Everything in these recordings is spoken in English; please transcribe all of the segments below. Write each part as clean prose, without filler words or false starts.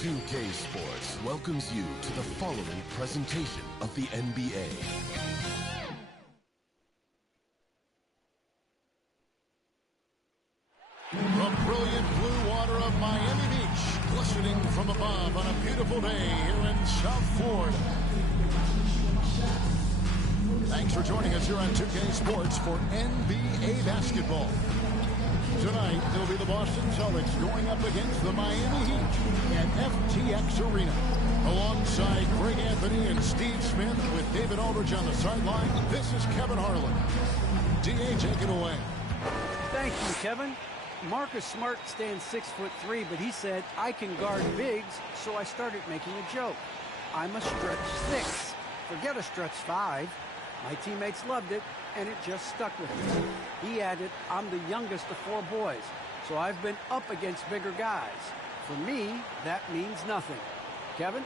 2K Sports welcomes you to the following presentation of the NBA. The brilliant blue water of Miami Beach, glistening from above on a beautiful day here in South Florida. Thanks for joining us here on 2K Sports for NBA basketball. Tonight, it'll be the Boston Celtics going up against the Miami Heat at FTX Arena. Alongside Greg Anthony and Steve Smith with David Aldridge on the sideline, this is Kevin Harlan. D.A., take it away. Thank you, Kevin. Marcus Smart stands 6'3", but he said, I can guard bigs, so I started making a joke. I'm a stretch 6. Forget a stretch 5. My teammates loved it, and it just stuck with me. He added, I'm the youngest of 4 boys, so I've been up against bigger guys. For me, that means nothing. Kevin?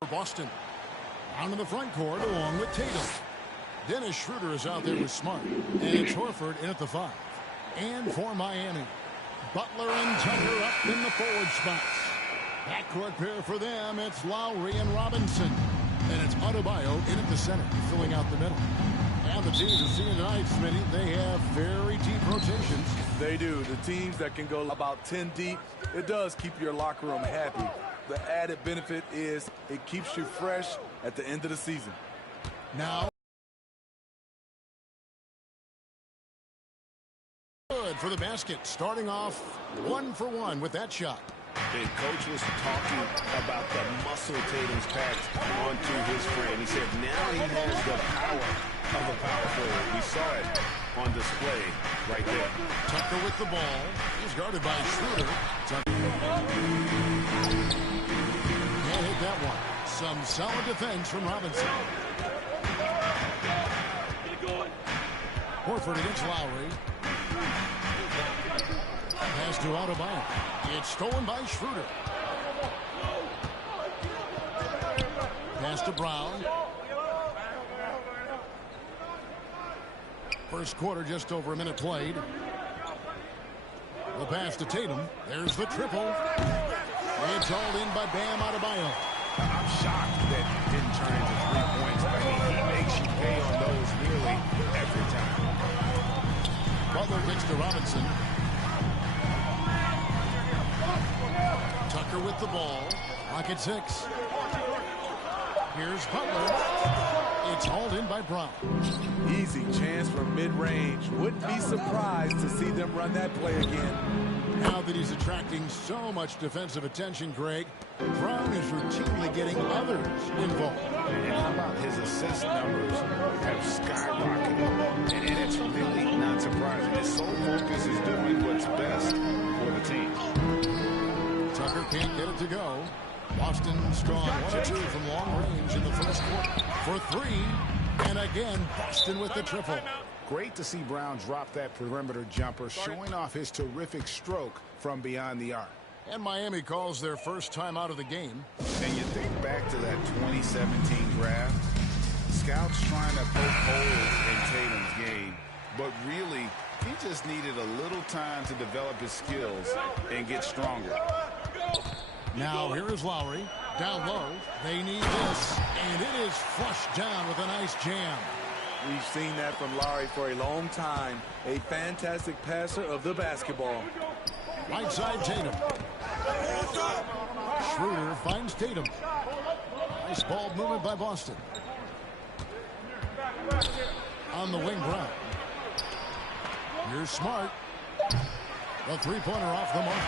For Boston, down in the front court along with Tatum. Dennis Schroeder is out there with Smart, and it's Horford in at the 5. And for Miami, Butler and Tucker up in the forward spots. Backcourt pair for them, it's Lowry and Robinson. And it's Adebayo in at the center, filling out the middle. And the teams are seeing tonight, Smitty, they have very deep rotations. They do. The teams that can go about 10 deep, it does keep your locker room happy. The added benefit is it keeps you fresh at the end of the season. Now, good for the basket, starting off 1-for-1 with that shot. And Coach was talking about the muscle Tatum's packed onto his frame. He said now he has the power of a power forward. We saw it on display right there. Tucker with the ball. He's guarded by Schroeder. Tucker can't hit that one. Some solid defense from Robinson. Horford against Lowry. Pass to Adebayo. It's stolen by Schroeder. Pass to Brown. First quarter, just over a minute played. The pass to Tatum. There's the triple. It's hauled in by Bam Adebayo. I'm shocked that it didn't turn into 3 points. I mean, he makes you pay on those nearly every time. Butler gets to Robinson. Tucker with the ball. Pocket 6. Here's Butler. It's hauled in by Brown. Easy chance for mid-range. Wouldn't be surprised to see them run that play again. Now that he's attracting so much defensive attention, Greg, Brown is routinely getting others involved. And how about his assist numbers have skyrocketed? And it's really not surprising. His sole focus is doing what's best for the team. Tucker can't get it to go. Boston strong 1-2 from long range in the first quarter for 3. And again, Boston with the triple. Great to see Brown drop that perimeter jumper, showing off his terrific stroke from beyond the arc. And Miami calls their first time out of the game. And you think back to that 2017 draft, scouts trying to poke holes in Tatum's game, but really, he just needed a little time to develop his skills and get stronger. Now here is Lowry. Down low. They need this. And it is flushed down with a nice jam. We've seen that from Lowry for a long time. A fantastic passer of the basketball. Right side Tatum. Schroeder finds Tatum. Nice ball movement by Boston. On the wing, Brown. Here's Smart. The three-pointer off the mark.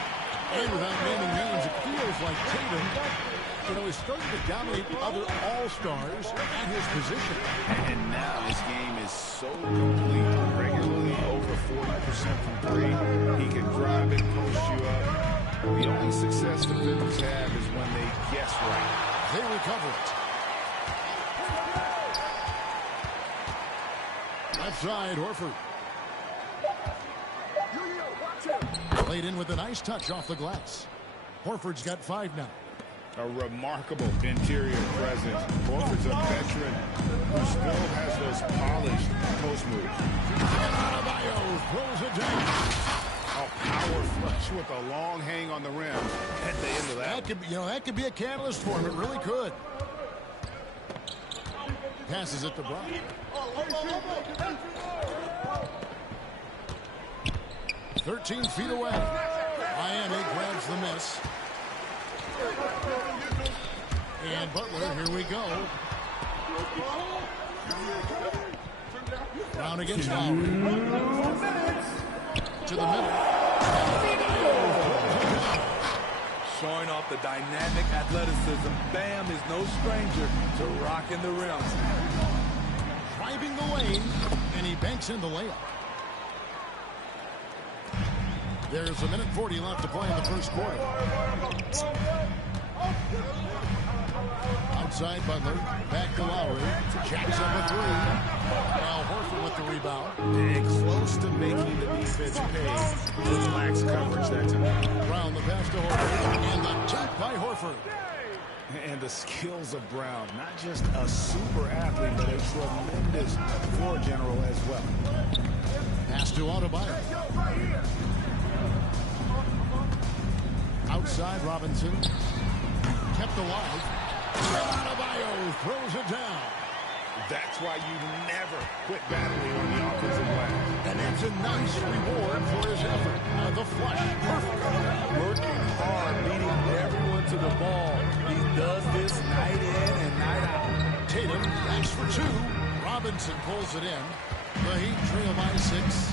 And without naming names, it feels like Tatum, is starting to dominate other all-stars at his position. And now his game is so complete, regularly over 40% from 3. He can drive it, post you up. The only success the Clippers have is when they guess right. They recover it. Left side, Horford. Played in with a nice touch off the glass. Horford's got 5 now. A remarkable interior presence. Horford's a veteran who still has those polished post moves. And Adebayo throws it down. A Power flush with a long hang on the rim at the end of that. That could be a catalyst for him. It really could. Passes it to Brown. 13 feet away. Miami grabs the miss. And Butler, here we go. Brown against Lowry. To the middle. Showing off the dynamic athleticism. Bam is no stranger to rocking the rim. Driving the lane, and he banks in the layup. There's 1:40 left to play in the first quarter. Outside Butler, back to Lowry. Jacks up a three. Now Horford with the rebound. And close to making the defense pay for the lax coverage that time. Brown the pass to Horford. And the jump by Horford. And the skills of Brown, not just a super athlete, but a tremendous floor general as well. Pass to Adebayo. Outside Robinson. Kept alive. Adebayo throws it down. That's why you never quit battling on the offensive glass. And that's a nice reward for his effort. The flush. Perfect. Working hard, leading everyone to the ball. He does this night in and night out. Tatum backs for two. Robinson pulls it in. The Heat trail by 6.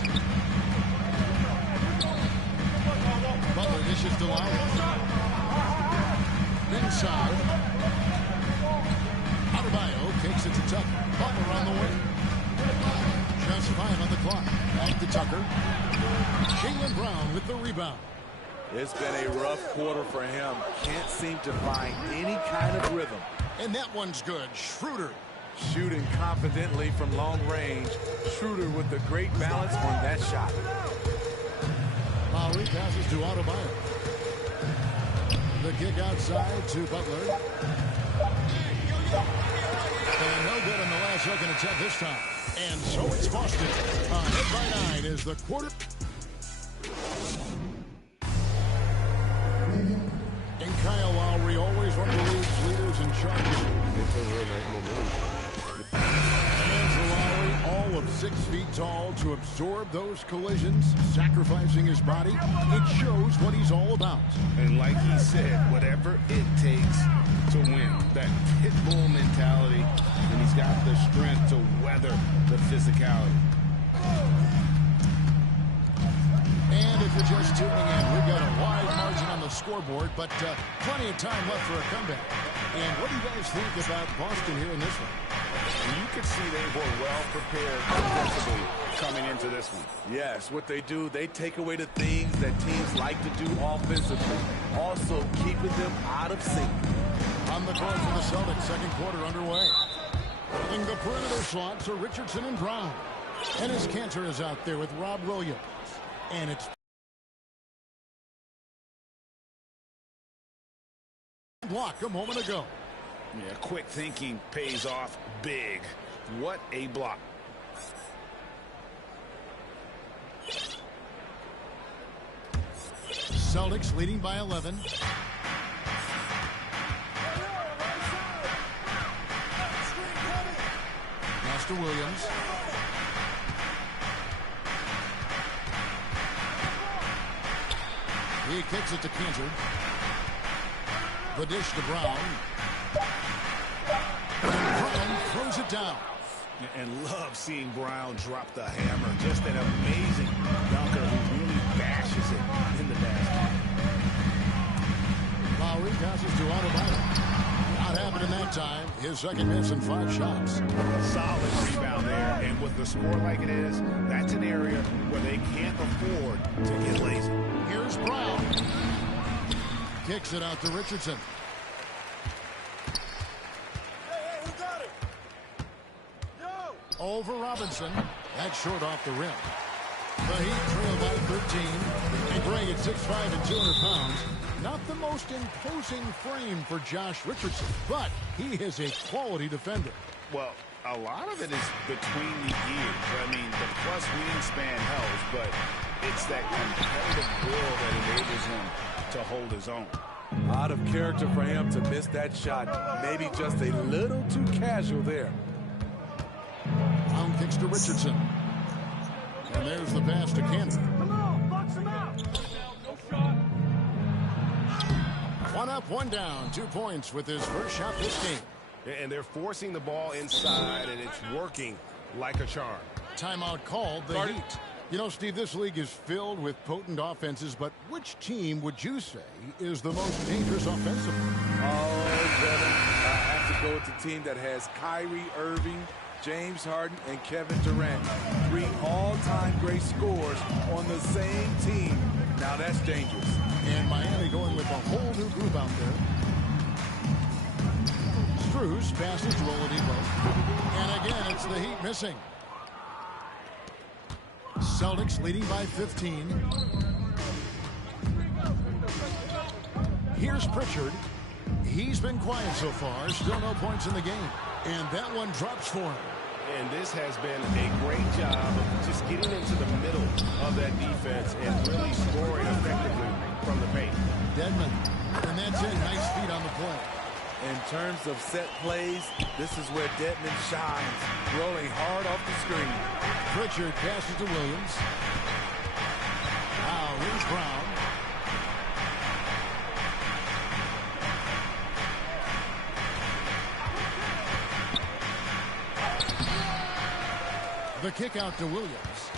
Butler dishes to Lowry. Inside. Adebayo kicks it to Tucker. Butler on the wing. Just 5 on the clock. Back to Tucker. Jaylen Brown with the rebound. It's been a rough quarter for him. Can't seem to find any kind of rhythm. And that one's good. Schroeder. Shooting confidently from long range. Schroeder with the great balance on that shot. Lowry passes to Adebayo. The kick outside to Butler. And no good on the last second attempt this time. And so it's Boston. Ahead by 9 is the quarter. And Kyle Lowry, always one of the league's leaders in charges. And Lowry, all of 6 feet tall, to absorb those collisions, sacrificing his body. It shows what he's all about. And like he said, whatever it takes to win. That pit bull mentality, and he's got the strength to weather the physicality. And if you're just tuning in, we've got a wide margin on the scoreboard, but plenty of time left for a comeback. And what do you guys think about Boston here in this one? You could see they were well prepared defensively coming into this one. Yes, what they do, they take away the things that teams like to do offensively, also keeping them out of sync. On the court for the Celtics, second quarter underway. Filling the perimeter slots are Richardson and Brown. Enes Kanter is out there with Rob Williams. And it's block a moment ago. Yeah, quick thinking pays off big. What a block. Celtics leading by 11. Pass to Williams. He kicks it to Kanter. The dish to Brown. Brown throws it down. And love seeing Brown drop the hammer. Just an amazing dunker who really bashes it in the basket. Lowry passes to Adebayo. Not happening that time. His second miss and 5 shots. Solid rebound there. And with the score like it is, that's an area where they can't afford to get lazy. Here's Brown. Kicks it out to Richardson. Over Robinson. That's short off the rim. The Heat trail by 13. And Gray at 6'5" and 200 pounds. Not the most imposing frame for Josh Richardson, but he is a quality defender. Well, a lot of it is between the ears. I mean, the plus wingspan helps, but It's that competitive will that enables him to hold his own. Out of character for him to miss that shot. Maybe just a little too casual there. Brown kicks to Richardson. And there's the pass to Cannon. Come on, box him out. No shot. One up, one down. 2 points with his first shot this game. And they're forcing the ball inside, and it's working like a charm. Timeout called, the Heat. You know, Steve, this league is filled with potent offenses, but which team would you say is the most dangerous offensively? Oh, Kevin, I have to go with the team that has Kyrie Irving, James Harden, and Kevin Durant. 3 all-time great scorers on the same team. Now that's dangerous. And Miami going with a whole new group out there. Strus passes to Oladipo. And again, it's the Heat missing. Celtics leading by 15. Here's Pritchard. He's been quiet so far. Still no points in the game. And that one drops for him. And this has been a great job of just getting into the middle of that defense and really scoring effectively from the paint. Dedmon. And that's it. Nice feet on the play. In terms of set plays, this is where Dedmon shines, rolling hard off the screen. Pritchard passes to Williams. Now here's Brown. The kick out to Williams.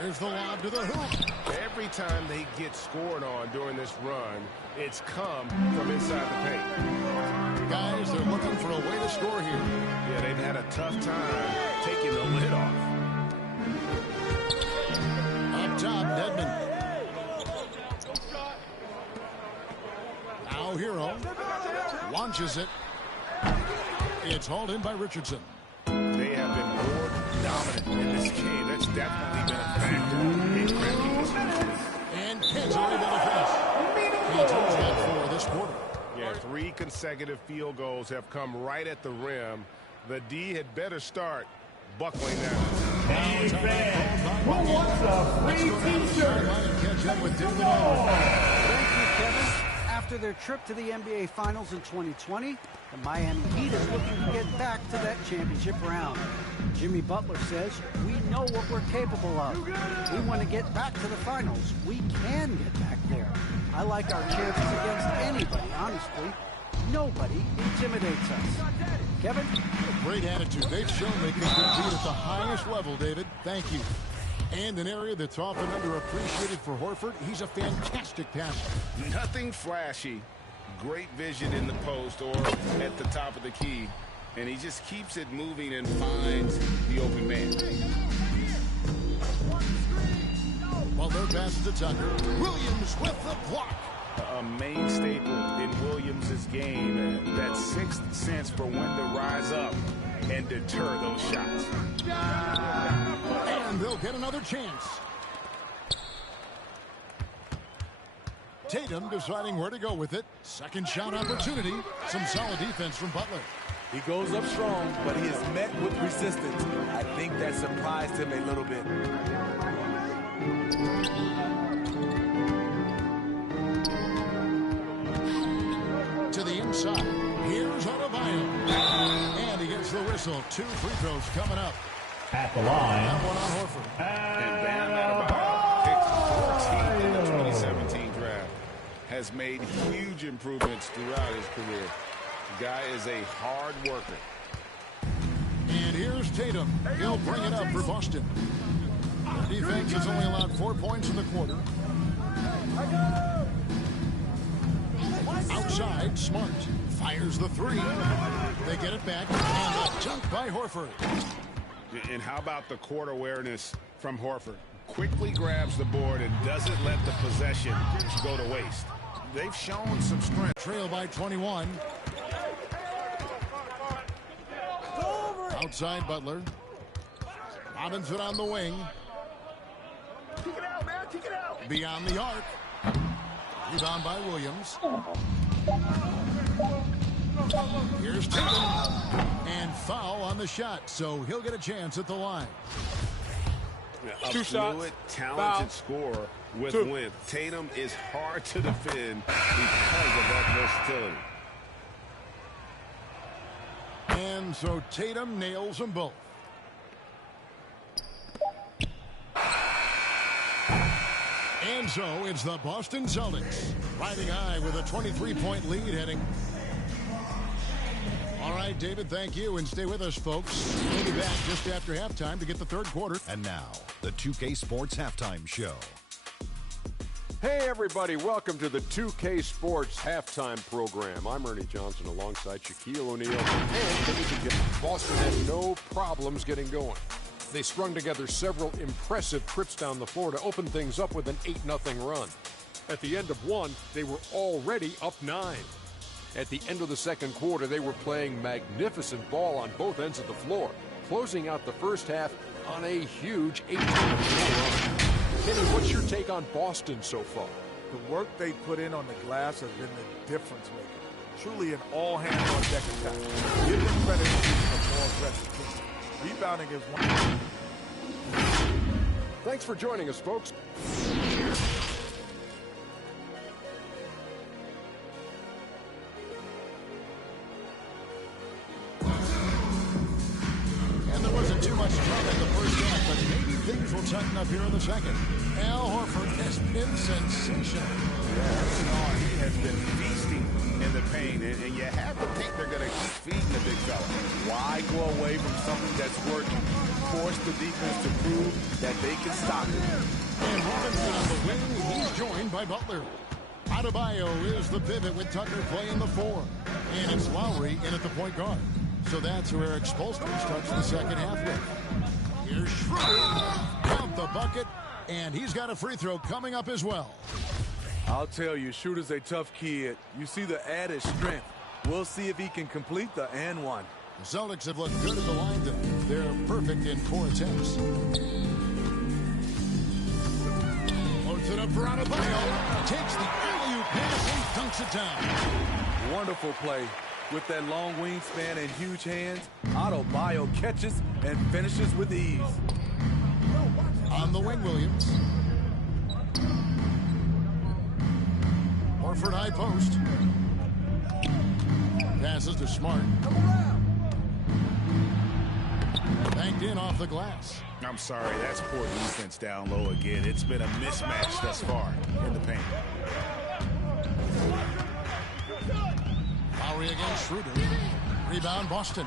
There's the lob to the hoop. Every time they get scored on during this run, it's come from inside the paint. Guys, they're looking for a way to score here. Yeah, they've had a tough time taking the lid off. Up top, Dedmon. Now Hero launches it. It's hauled in by Richardson. They have been more dominant in this game. That's definitely been a factor in granting this lead. And Kings are able to finish. He takes that for this quarter. Yeah, 3 consecutive field goals have come right at the rim. The D had better start buckling down. Hey, fans, who wants a free t-shirt? Catch up with David. Thank you, Kevin. After their trip to the NBA Finals in 2020, the Miami Heat is looking to get back to that championship round. Jimmy Butler says, we know what we're capable of. We want to get back to the finals. We can get back there. I like our chances against anybody, honestly. Nobody intimidates us. Kevin? Great attitude. They've shown they can compete at the highest level, David. Thank you. And an area that's often underappreciated for Horford, he's a fantastic passer. Nothing flashy. Great vision in the post or at the top of the key. And he just keeps it moving and finds the open man. While their pass to Tucker. Williams with the block. A main staple in Williams' game, that 6th sense for when to rise up and deter those shots. And they'll get another chance. Tatum deciding where to go with it. Second shot opportunity. Some solid defense from Butler. He goes up strong, but he is met with resistance. I think that surprised him a little bit. To the inside. Here's Adebayo. And he gets the whistle. 2 free throws coming up. At the line. That one on Horford. And Bam Adebayo, picked 14th in the 2017 draft, has made huge improvements throughout his career. The guy is a hard worker. And here's Tatum. He'll bring it up for Boston. Their defense has only allowed 4 points in the quarter. Outside, Smart fires the 3. They get it back, and a dunk by Horford. And how about the court awareness from Horford? Quickly grabs the board and doesn't let the possession go to waste. They've shown some strength. Trail by 21. Outside Butler. Robinson on the wing. Kick it out, man. Kick it out. Beyond the arc. Rebound by Williams. Here's Tatum. And foul on the shot, so he'll get a chance at the line. A Two shots. fluid, talented Foul. scorer with Two. width. Tatum is hard to defend because of that versatility. And so Tatum nails them both. And so it's the Boston Celtics riding high with a 23-point lead heading. All right, David, thank you. And stay with us, folks. We'll be back just after halftime to get the third quarter. And now, the 2K Sports Halftime Show. Hey, everybody. Welcome to the 2K Sports Halftime Program. I'm Ernie Johnson alongside Shaquille O'Neal and Kenny McGinn. Boston had no problems getting going. They strung together several impressive trips down the floor to open things up with an 8-0 run. At the end of one, they were already up 9. At the end of the second quarter, they were playing magnificent ball on both ends of the floor, closing out the first half on a huge 18-0 run. Kenny, what's your take on Boston so far? The work they put in on the glass has been the difference maker. Truly an all-hands-on-deck attack. Give them credit for a more aggressive team. Rebounding is one. Thanks for joining us, folks. And there wasn't too much drama in the first half, but maybe things will tighten up here in the second. Al Horford has been sensational. Yeah, he has been feasting in the paint, and you have to think they're going to keep feeding the big fella. Why go away from something that's working? Force the defense to prove that they can stop it. And Robinson on the wing, he's joined by Butler. Adebayo is the pivot with Tucker playing the 4. And it's Lowry in at the point guard. So that's who Eric Spoelstra starts the second half with. Here's Schroeder. Count the bucket. And he's got a free throw coming up as well. I'll tell you, Schroeder's a tough kid. You see the added strength. We'll see if he can complete the and one. The Celtics have looked good at the line today. They're perfect in 4 attempts. Loads it up for Adebayo. Takes the alley-oop pass and dunks it down. Wonderful play. With that long wingspan and huge hands, Adebayo catches and finishes with ease. On the wing, Williams. Horford high post. Passes to Smart. Banked in off the glass. I'm sorry, that's poor defense down low again. It's been a mismatch thus far in the paint. Lowry against Schroeder. Rebound, Boston.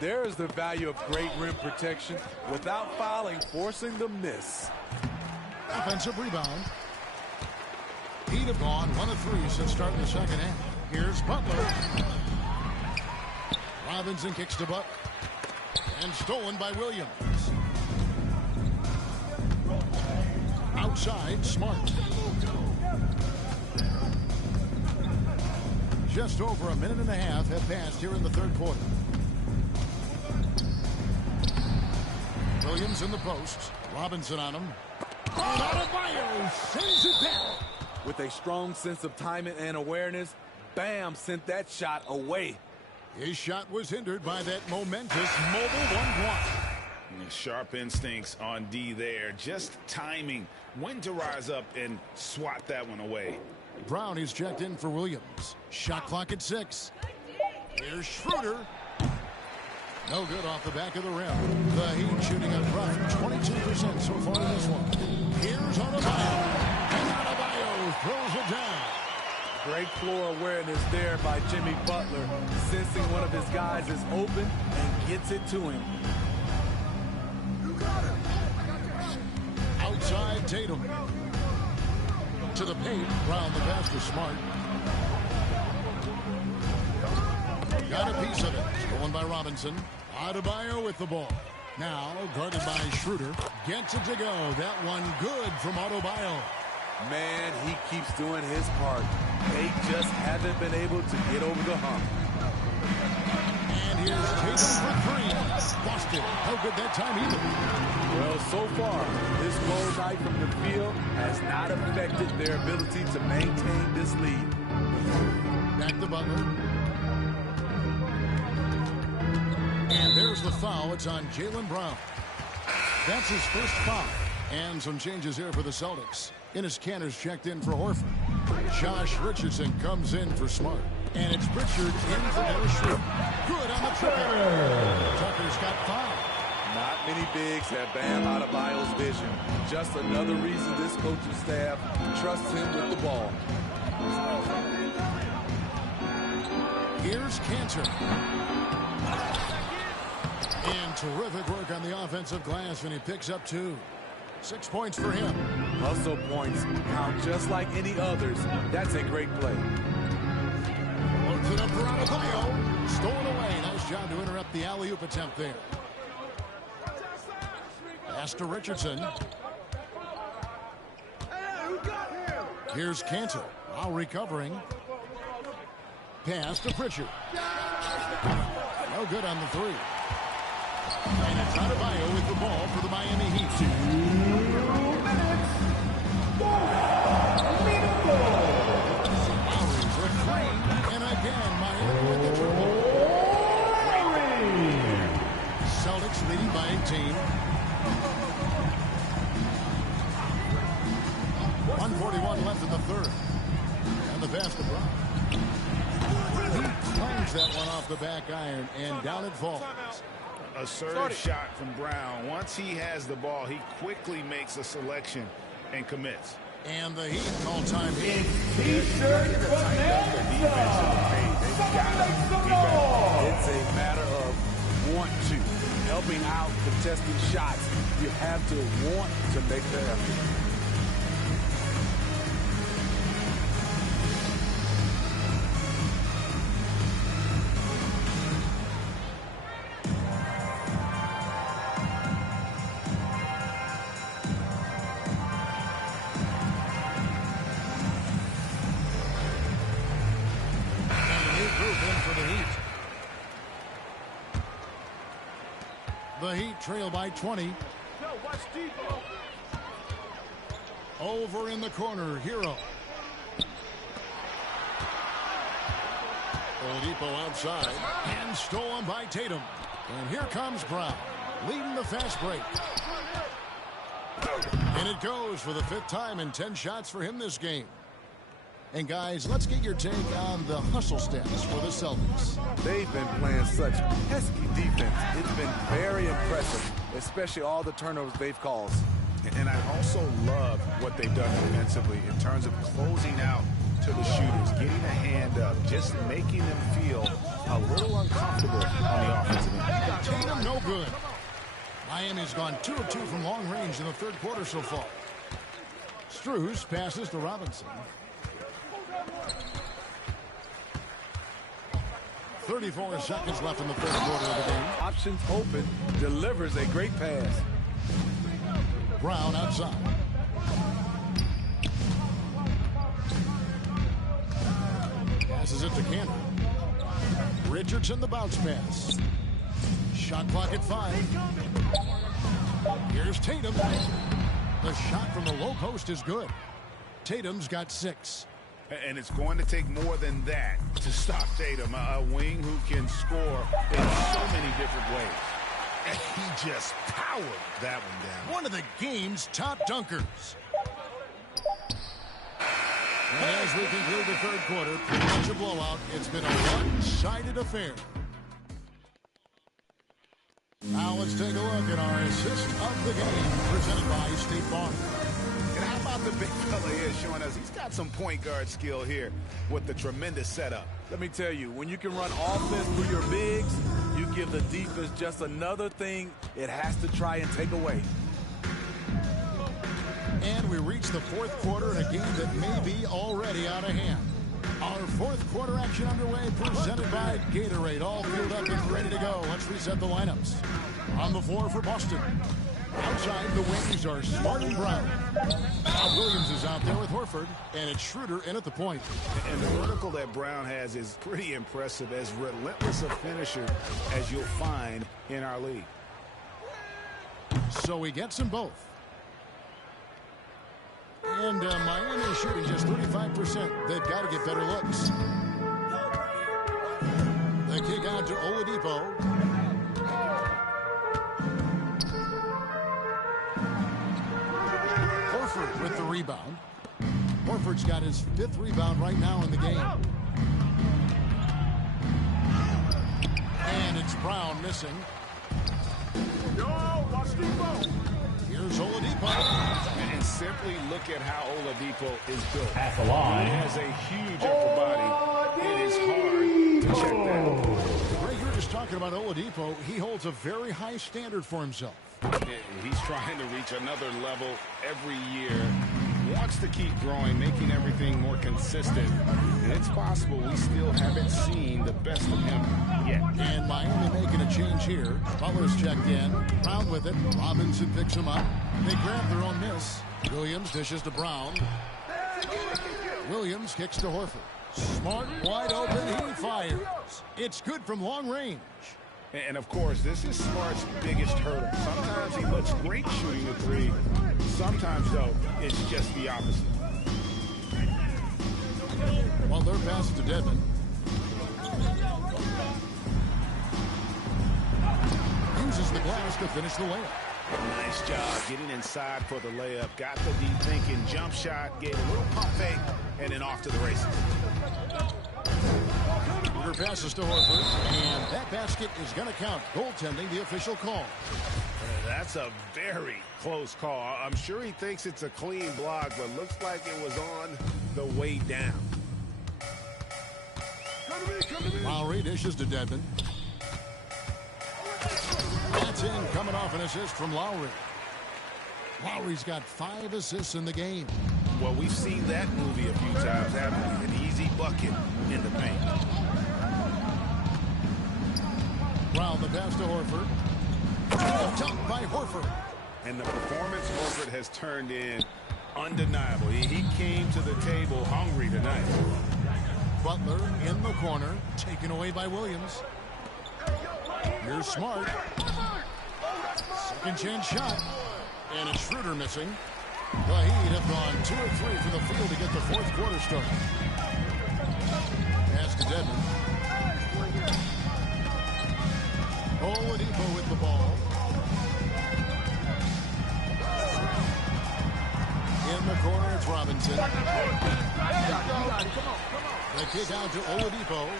There is the value of great rim protection without fouling, forcing the miss. Offensive rebound. Heat have gone 1 of 3 since starting the second half. Here's Butler. Robinson kicks to Buck. And stolen by Williams. Outside, Smart. Just over a minute and a half have passed here in the third quarter. Williams in the post. Robinson on him. And Adebayo sends it back. With a strong sense of timing and awareness, Bam sent that shot away. His shot was hindered by that momentous mobile one block. Sharp instincts on D there. Just timing when to rise up and swat that one away. Brown is checked in for Williams. Shot clock at 6. Here's Schroeder. No good off the back of the rim. The Heat shooting a rough 22% so far in this one. Here's Adebayo. And Adebayo throws it down. Great floor awareness there by Jimmy Butler, sensing one of his guys is open and gets it to him. Outside Tatum. To the paint. Round the pass to Smart. Got a piece of it. Stolen by Robinson. Adebayo with the ball. Now guarded by Schroeder. Gets it to go. That one good from Adebayo. Man, he keeps doing his part. They just haven't been able to get over the hump. And here's Tatum for 3. Boston. No good that time either. Well, so far, this cold night from the field has not affected their ability to maintain this lead. Back to Butler. And there's the foul. It's on Jaylen Brown. That's his first foul. And some changes here for the Celtics. Enes Kanter's checked in for Horford. Josh Richardson comes in for Smart. And it's Pritchard in for Dennis Schroeder. Good on the triple. Tucker's got 5. Not many bigs have Bam Adebayo's vision. Just another reason this coaching staff trusts him with the ball. Here's Kanter. And terrific work on the offensive glass, and he picks up 2. 6 points for him. Hustle points count just like any others. That's a great play. Loads it up for Adebayo. Stolen away. Nice job to interrupt the alley-oop attempt there. Pass to Richardson. Here's Kanter. While recovering. Pass to Pritchard. No good on the 3. And it's Adebayo with the ball for the Miami Heat. 2 minutes. Lowry's with 3. And again, Miami with the triple. Celtics leading by 18. 1:41 left in the third. And the pass to Brown. He claims that one off the back iron, and down it falls. Assertive shot from Brown. Once he has the ball, he quickly makes a selection and commits. And the Heat all-time Heat. T-shirt bonanza. It's a matter of want to. Helping out, contesting shots. You have to want to make the effort. The Heat trail by 20. Over in the corner, Hero. Oladipo outside and stolen by Tatum. And here comes Brown, leading the fast break. And it goes for the 5th time and 10 shots for him this game. And guys, let's get your take on the hustle stats for the Celtics. They've been playing such pesky defense. It's been very impressive, especially all the turnovers they've caused. And I also love what they've done defensively in terms of closing out to the shooters, getting a hand up, just making them feel a little uncomfortable on the offensive end. Tatum, no good. Miami's gone 2 of 2 from long range in the 3rd quarter so far. Strus passes to Robinson. 34 seconds left in the 1st quarter of the game. Options open, delivers a great pass. Brown outside. Passes it to Kanter. Richardson, the bounce pass. Shot clock at 5. Here's Tatum. The shot from the low post is good. Tatum's got 6. And it's going to take more than that to stop Tatum, a wing who can score in so many different ways. And he just powered that one down. One of the game's top dunkers. And as we conclude the 3rd quarter, pretty much a blowout. It's been a one-sided affair. Now let's take a look at our assist of the game, presented by State Farm. And how about the big fella here showing us he's got some point guard skill here with the tremendous setup. Let me tell you, when you can run offense through your bigs, you give the defense just another thing it has to try and take away. And we reach the 4th quarter in a game that may be already out of hand. Our 4th quarter action underway, presented by Gatorade. All filled up and ready to go. Let's reset the lineups. On the floor for Boston. Outside, the wings are Smart and Brown. Bob Williams is out there with Horford, and it's Schroeder in at the point. And the vertical that Brown has is pretty impressive, as relentless a finisher as you'll find in our league. So he gets them both. And Miami is shooting just 35%. They've got to get better looks. The kick out to Oladipo. rebound. Horford's got his 5th rebound right now in the game. And it's Brown missing. Here's Oladipo. And simply look at how Oladipo is built. At the line. He has a huge upper body. It is hard to check that. Ray, you're just talking about Oladipo. He holds a very high standard for himself. He's trying to reach another level every year. Wants to keep growing, making everything more consistent. And it's possible we still haven't seen the best of him yet. And Miami making a change here. Butler's checked in. Brown with it. Robinson picks him up. They grab their own miss. Williams dishes to Brown. Williams kicks to Horford. Smart, wide open, he fires. It's good from long range. And, of course, this is Smart's biggest hurdle. Sometimes he looks great shooting the three. Sometimes, though, it's just the opposite. Well, they're passing to Dedmon. Uses the glass to finish the layup. Nice job getting inside for the layup. Got the deep thinking jump shot, gave a little pump fake, and then off to the races. Ruger passes to Horford, and that basket is going to count. Goaltending, the official call. That's a very close call. I'm sure he thinks it's a clean block, but looks like it was on the way down. Lowry dishes to Dedmon. That's in, coming off an assist from Lowry. Lowry's got 5 assists in the game. Well, we've seen that movie a few times, haven't we? An easy bucket in the paint. Brown the pass to Horford. A dunk by Horford. And the performance Horford has turned in undeniable. He came to the table hungry tonight. Butler in the corner, taken away by Williams. Here's Smart. Second chance shot. And it's Schroeder missing. The Heat have gone 2 of 3 from the field to get the 4th quarter started. Pass to Dedmon. Oladipo with the ball. In the corner, it's Robinson. The kick out to Oladipo.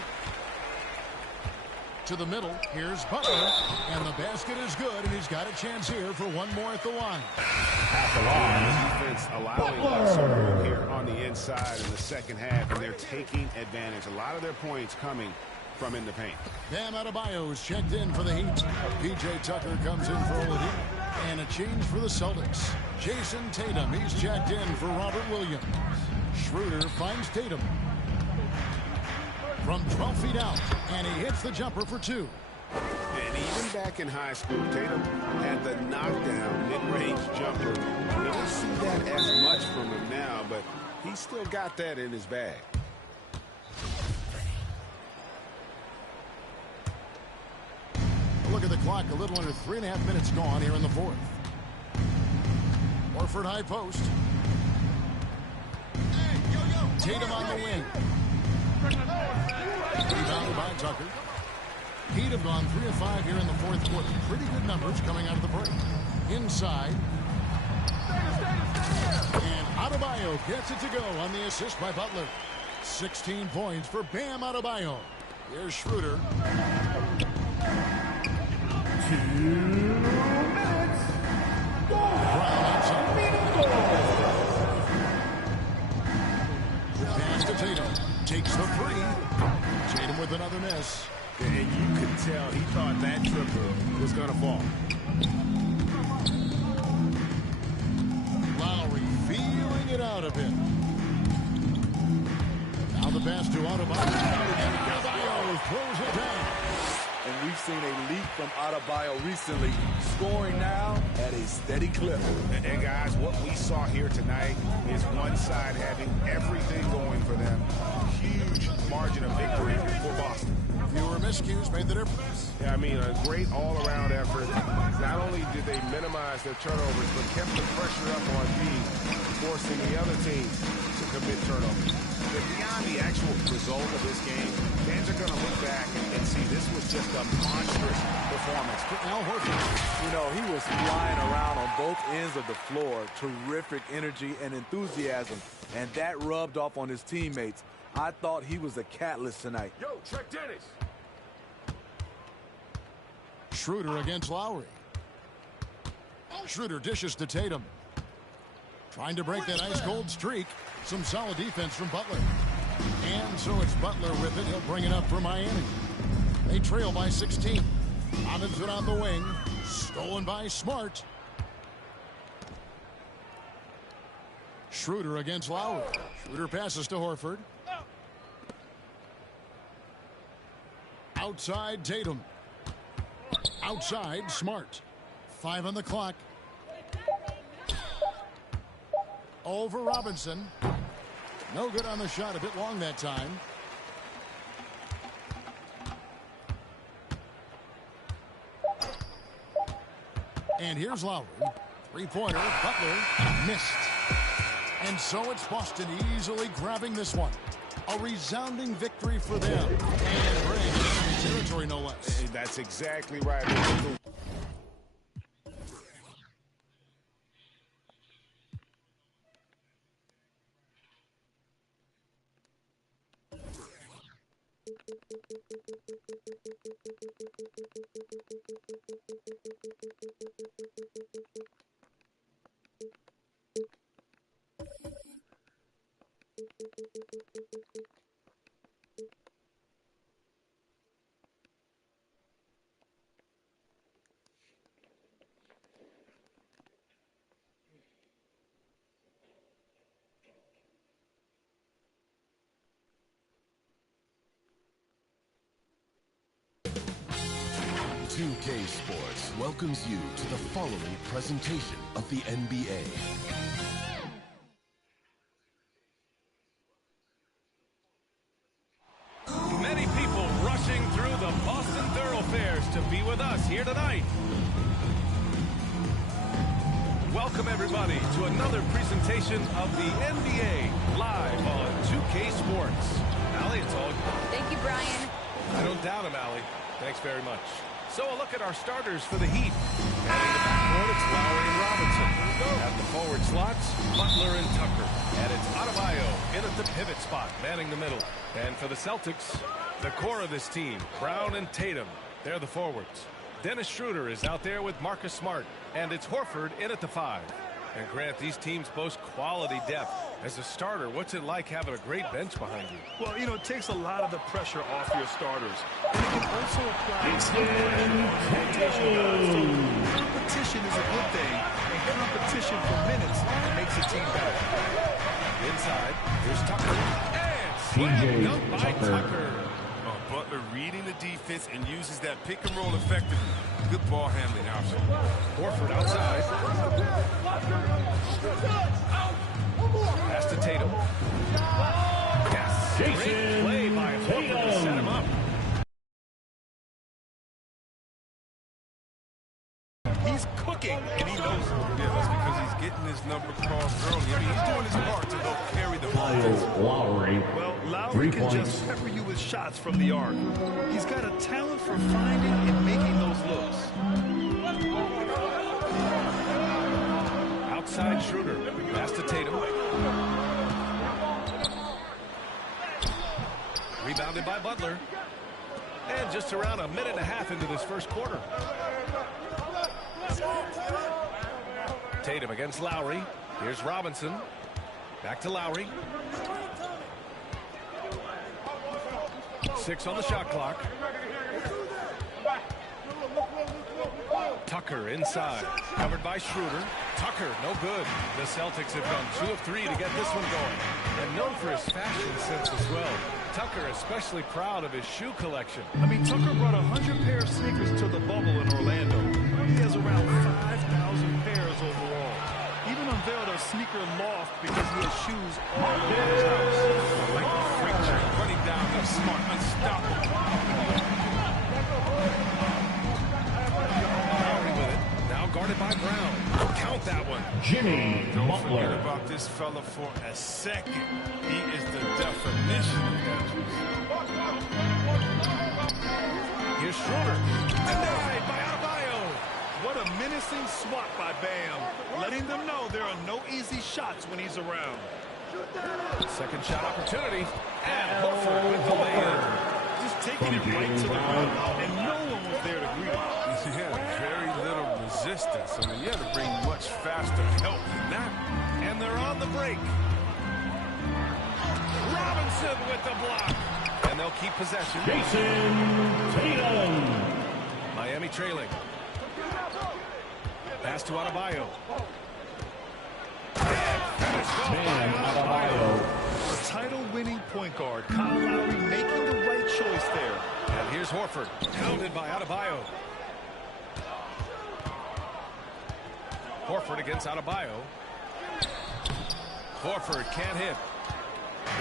To the middle, here's Butler, and the basket is good, and he's got a chance here for one more at the line. At the line. Defense allowing some room here on the inside in the second half, and they're taking advantage. A lot of their points coming from in the paint. Bam Adebayo's checked in for the Heat. P.J. Tucker comes in for Oladipo, and a change for the Celtics. Jason Tatum, he's checked in for Robert Williams. Schroeder finds Tatum. From 12 feet out, and he hits the jumper for 2. And even back in high school, Tatum had the knockdown mid-range jumper. You don't see that as much from him now, but he's still got that in his bag. Look at the clock, a little under 3.5 minutes gone here in the 4th. Horford high post. Tatum on the wing. Rebounded by Tucker. Heat have gone 3 of 5 here in the 4th quarter. Pretty good numbers coming out of the break. Inside. And Adebayo gets it to go on the assist by Butler. 16 points for Bam Adebayo. Here's Schroeder. 2 minutes. Brown outside. Pass to Tatum. Takes the 3. Tatum with another miss. And you could tell he thought that triple was going to fall. Lowry feeling it out a bit. Now the pass to Adebayo. And Adebayo throws it down. And we've seen a leap from Adebayo recently, scoring now at a steady clip. And guys, what we saw here tonight is one side having everything going for them. Huge margin of victory for Boston. Fewer miscues made the difference. Yeah, I mean, a great all-around effort. Not only did they minimize their turnovers, but kept the pressure up on B, forcing the other team to commit turnovers. But beyond the actual result of this game, fans are going to look back and see this was just a monstrous performance. Al Horford. You know, he was flying around on both ends of the floor. Terrific energy and enthusiasm, and that rubbed off on his teammates. I thought he was a catalyst tonight. Yo, Trek Dennis. Schroeder against Lowry. Schroeder dishes to Tatum. Trying to break that ice-cold streak. Some solid defense from Butler. And so it's Butler with it. He'll bring it up for Miami. They trail by 16. Robinson on the wing. Stolen by Smart. Schroeder against Lowry. Schroeder passes to Horford. Outside Tatum. Outside Smart. 5 on the clock. Over Robinson. No good on the shot. A bit long that time. And here's Lowry. Three-pointer. Butler missed. And so it's Boston easily grabbing this one. A resounding victory for them. And bring territory, no less. That's exactly right. K Sports welcomes you to the following presentation of the NBA. Many people rushing through the Boston thoroughfares to be with us here tonight. Welcome, everybody, to another presentation of the NBA live on 2K Sports. Allie, it's all yours. Thank you, Brian. I don't doubt him, Allie. Thanks very much. So a look at our starters for the Heat. Heading the backcourt, it's Lowry and Robinson. At the forward slots, Butler and Tucker. And it's Adebayo in at the pivot spot, manning the middle. And for the Celtics, the core of this team, Brown and Tatum. They're the forwards. Dennis Schroeder is out there with Marcus Smart. And it's Horford in at the 5. And Grant, these teams boast quality depth. As a starter, what's it like having a great bench behind you? Well, you know, it takes a lot of the pressure off your starters. And it can also apply some pressure on rotation guys. So competition is a good thing, and competition for minutes makes a team better. Inside, here's Tucker. And slam dunk by Tucker. Butler reading the defense and uses that pick and roll effectively. Good ball handling option. Horford outside. Pass to Tatum. Yes. Great play by Horford to set him up. He's cooking, and he knows it. Yeah, that's because he's getting his number crossed early. I mean, he's doing his part to help carry the ball. Lowry. Well, Lowry can just pepper you with shots from the arc. He's got a talent for finding and making those looks. Outside Schroeder. Pass to Tatum. Rebounded by Butler. And just around a minute and a half into this first quarter. Tatum against Lowry. Here's Robinson. Back to Lowry. 6 on the shot clock. Tucker inside. Covered by Schroeder. Tucker, no good. The Celtics have gone 2 of 3 to get this one going. And known for his fashion sense as well. Tucker especially proud of his shoe collection. I mean, Tucker brought 100 pair of sneakers to the bubble in Orlando. He has around 5,000 pairs overall. Even unveiled a sneaker loft because he has shoes all over his house. Like the freight train running down the Smart, unstoppable. Lowry with it. Now guarded by Brown. Count that one. Jimmy Don't Butler. forget about this fella for a second. He is the definition of that juice. Schroeder. Denied by Adebayo. What a menacing swat by Bam, letting them know there are no easy shots when he's around. Second shot opportunity. And Horford with the lay-in. Just taking it right to the ground, and no one was there to greet him. Yeah, very little resistance. I mean, you have to bring much faster help than that. And they're on the break. Robinson with the block. And they'll keep possession. Jason Tatum. Miami trailing. Pass to Adebayo. Man, Adebayo. A title-winning point guard. Kyle Lowry making the right choice there. And here's Horford. Pounded by Adebayo. Horford against Adebayo. Horford can't hit.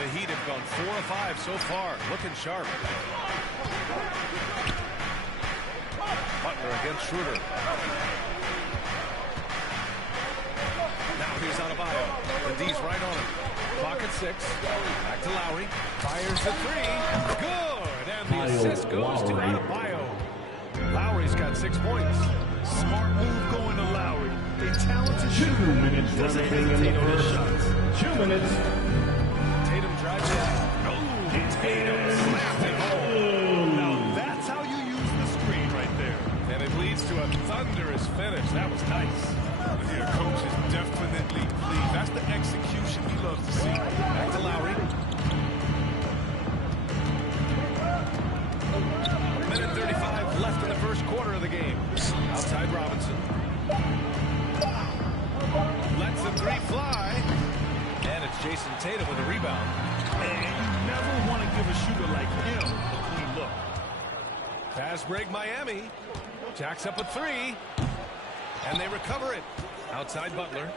The Heat have gone 4 of 5 so far. Looking sharp. Butler against Schroeder. Now here's Adebayo. The D's right on him. Clock at 6. Back to Lowry. Fires the 3. Good. And the assist goes to Adebayo. Lowry's got 6 points. Smart move going to Lowry. A talented shooter. 2 minutes Doesn't remaining in the hesitate on his first. shots. 2 minutes. Tatum drives in. Oh, Tatum slammed it home. Now that's how you use the screen right there. And it leads to a thunderous finish. That was nice. Yeah, coach is definitely pleased. That's the execution he loves to see. Back to Lowry. Minute 35 left in the first quarter of the game. Outside Robinson. Lets the 3 fly. And it's Jason Tatum with a rebound. And you never want to give a shooter like him a clean look. Pass break Miami. Jacks up a 3. And they recover it. Outside Butler.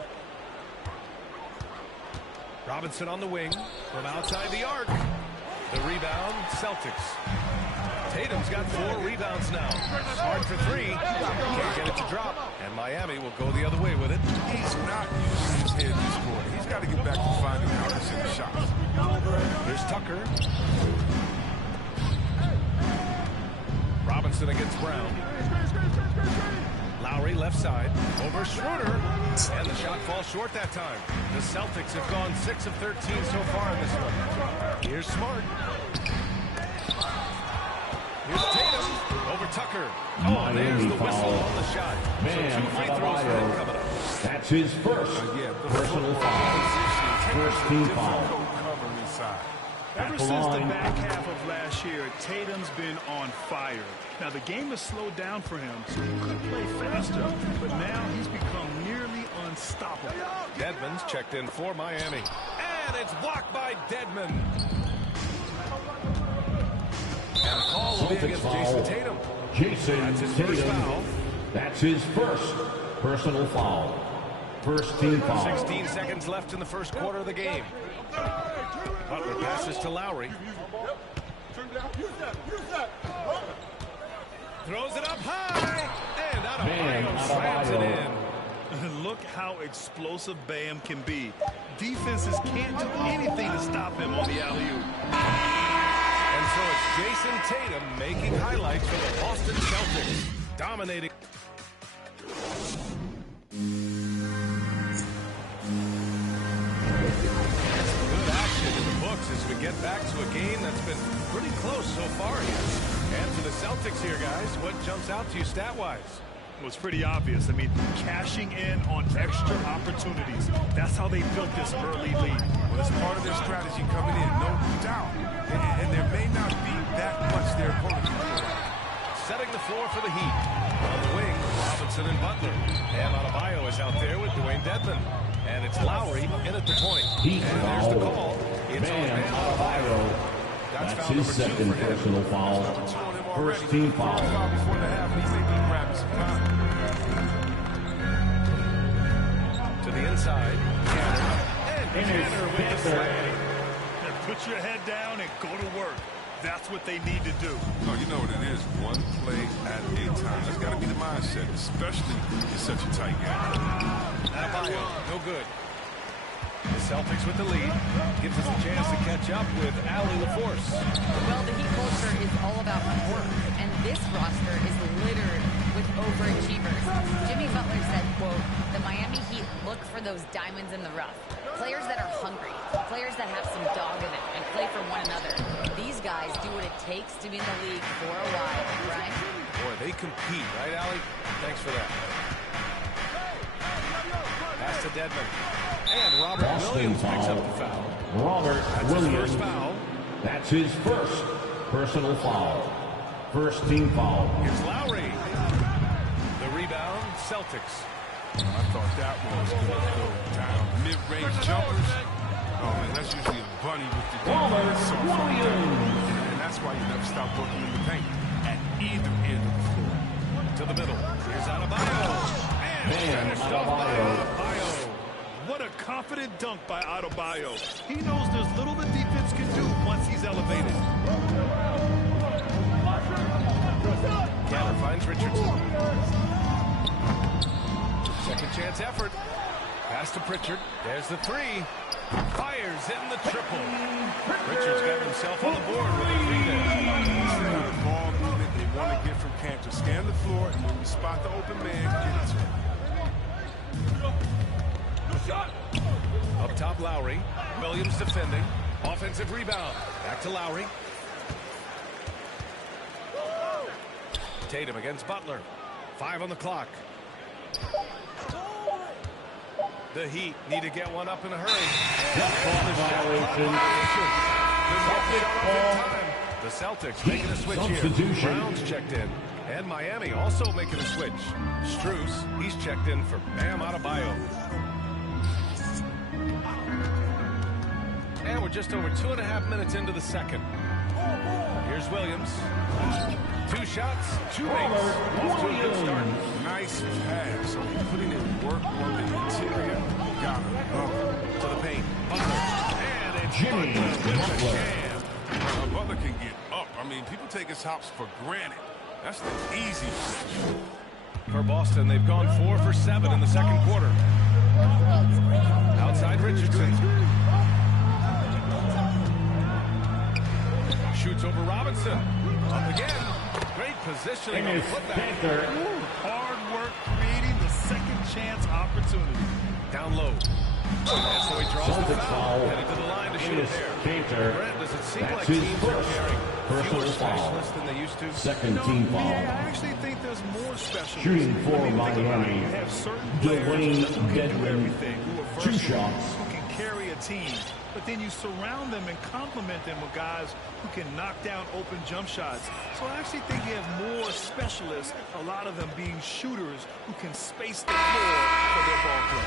Robinson on the wing. From outside the arc. The rebound, Celtics. Tatum's got 4 rebounds now. Smart for 3. Can't get it to drop. And Miami will go the other way with it. He's not using his head this quarter. He's got to get back to finding how to send shots. Here's Tucker. Robinson against Brown. Lowry left side. Over Schroeder. And the shot falls short that time. The Celtics have gone 6 of 13 so far in this one. Here's Smart. Here's Tatum. Over Tucker. Oh, there's the whistle on the shot. So 2 free throws for him coming up. That's his first personal foul. First team foul. Ever since the back half of last year, Tatum's been on fire. Now, the game has slowed down for him, so he could play faster, but now he's become nearly unstoppable. Dedmon's checked in for Miami. And it's blocked by Dedmon. And the call will be against Jason Tatum. Jason Tatum. That's his first personal foul. First team foul. 16 seconds left in the first quarter of the game. Butler passes to Lowry. Throws it up high. And Adebayo slams it in. Look how explosive Bam can be. Defenses can't do anything to stop him on the alley-oop. And so it's Jason Tatum making highlights for the Boston Celtics. Dominating. Good action in the books as we get back to a game that's been pretty close so far here. And for the Celtics here, guys, what jumps out to you stat-wise? Well, it's pretty obvious. I mean, cashing in on extra opportunities. That's how they built this early lead. Well, it's part of their strategy coming in, no doubt. And there may not be that much their opponent can do about it. Setting the floor for the Heat. On the wing, Robinson and Butler. And Adebayo is out there with Dwayne Dedmon. And it's Lowry in at the point. And there's the call. It's on Adebayo. That's his second personal foul. First team foul. Before the half, he may be grabbing some time. To the inside. And Canner with the slam. Put your head down and go to work. That's what they need to do. Oh, you know what it is. One play at a time. That's got to be the mindset, especially in such a tight game. Adebayo, no good. The Celtics with the lead. Gives us a chance to catch up with Allie LaForce. Well, the Heat culture is all about work, and this roster is littered with overachievers. Jimmy Butler said, quote, "The Miami Heat look for those diamonds in the rough. Players that are hungry, players that have some dog in it and play for one another. These guys do what it takes to be in the league for a while," right? Boy, they compete, right, Allie? Thanks for that. Pass to Dedmon. And Robert Williams picks up the foul. Robert Williams. His first foul. That's his first personal foul. First team foul. Here's Lowry. The rebound, Celtics. I thought that one was going to go down. Mid-range jumpers. Oh, man, that's usually a bunny with the Robert Williams. And that's why you never stop working in the paint at either end of the floor. To the middle. Here's Adebayo. And Adebayo. What a confident dunk by Adebayo. He knows there's little the defense can do once he's elevated. Canner finds Richardson. Second chance effort. Pass to Pritchard. There's the three. Fires in the triple. Richards got himself on the board with a three there. Ball movement they want to get from Cantor. Scan the floor, and when you spot the open man, get it to him. Up top, Lowry. Williams defending. Offensive rebound. Back to Lowry. Tatum against Butler. 5 on the clock. The Heat need to get one up in a hurry. The Celtics making a switch here. Brown's checked in. And Miami also making a switch. Strus, he's checked in for Bam Adebayo. And we're just over 2.5 minutes into the second. Here's Williams. 2 shots, 2 makes. Off to a good start. Nice pass. So he's putting in work on the interior. Got him. To the paint. Butler. And it's Jimmy Butler. Butler can get up. I mean, people take his hops for granted. That's the easy switch. For Boston, they've gone 4 for 7 in the second quarter. Outside Richardson. Shoots over Robinson. Up again. Great positioning on the putback. Hard work creating the second chance opportunity. Down low. And so he draws the foul. Headed to the line to shoot it there. Brent, does it seem like teams are carrying fewer specialists than they used to? Second team foul. Yeah, I actually think there's more specialists. Shooting for Miami. You have certain players who can do everything, who are 2 versatile, shots. who can carry a team. But then you surround them and complement them with guys who can knock down open jump shots. So I actually think you have more specialists, a lot of them being shooters who can space the floor for their ball play.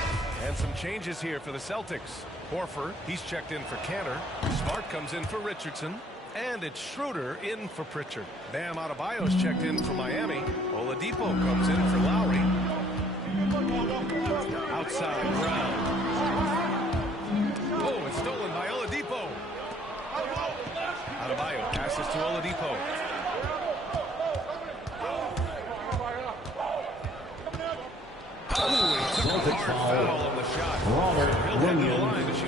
And some changes here for the Celtics. Horford, he's checked in for Cantor. Smart comes in for Richardson. And it's Schroeder in for Pritchard. Bam Adebayo's checked in for Miami. Oladipo comes in for Lowry. Outside, Brown. Oh, it's stolen by Oladipo. Adebayo passes to Oladipo. Celtics foul. On the shot. Robert Williams.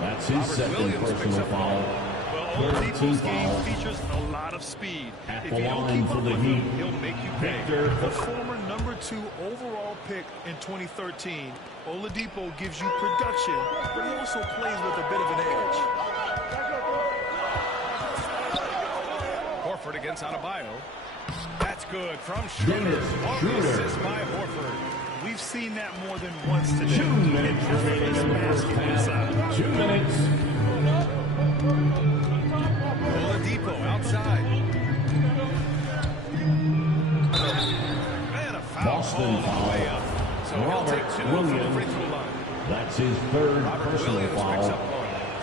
That's his second personal foul. Well, Oladipo's game features a lot of speed. At If the you don't line keep for up the with him, Heat. he'll make you pay. The former #2 overall pick in 2013, Oladipo gives you production, but he also plays with a bit of an edge. Horford against Adebayo. That's good from Schroeder. On the assist by Horford. We've seen that more than once today. 2 minutes remaining in the first half. 2 minutes. Oladipo outside. And a foul Boston call on the way foul. up. So he'll take 2 from the free throw line. That's his third personal foul.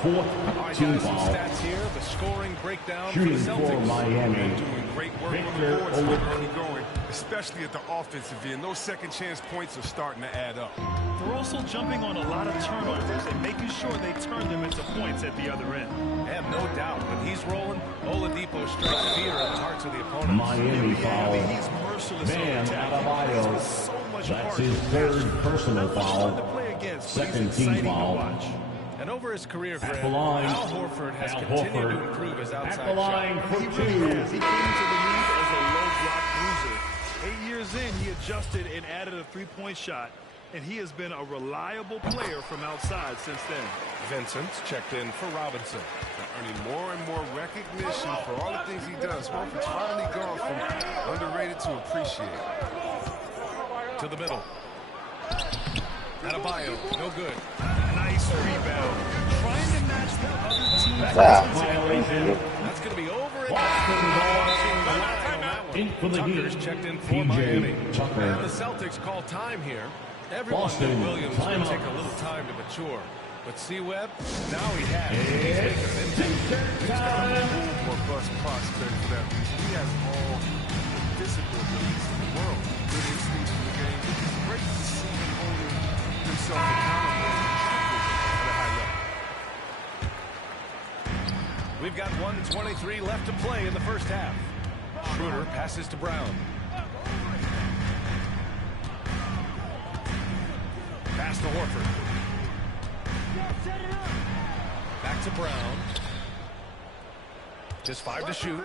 Fourth team Some foul. stats here. The scoring breakdown Shooting for the for Celtics. Miami. Doing great work on the boards with early going, especially at the offensive end. Those second chance points are starting to add up. They're also jumping on a lot of turnovers and making sure they turn them into points at the other end. And no doubt, when he's rolling, Oladipo strikes fear in the hearts of the opponents. Miami foul. He's merciless on Bam attack. He plays Adebayo. with so much That's heart. his third personal Not much fun to foul. play against, but Second he's team exciting to foul. watch. And over his career, Greg, At the line, Al Horford has Al continued Horford. to improve his At outside the line shot. for He two. really has. He came into the league as a low block bruiser. 8 years in, he adjusted and added a three-point shot, and he has been a reliable player from outside since then. Vincent checked in for Robinson. Earning more and more recognition for all the things he does. Horford's finally gone from underrated to appreciated. To the middle. Adebayo, no good. Nice rebound. Trying to match the other team's Violation. That's going to be over. In for the Tucker's Heat. checked in for Miami. Tucker. And the Celtics call time here. Everyone Boston, knew Williams would timeout. take a little time to mature. But C-Webb, now he has. He's More bust prospect for that reason. He has all the physical abilities in the world. Good instincts for the game. It's great to see him holding himself accountable at a high level. We've got 1:23 left to play in the first half. Schroeder passes to Brown. Pass to Horford. Back to Brown. Just 5 to shoot.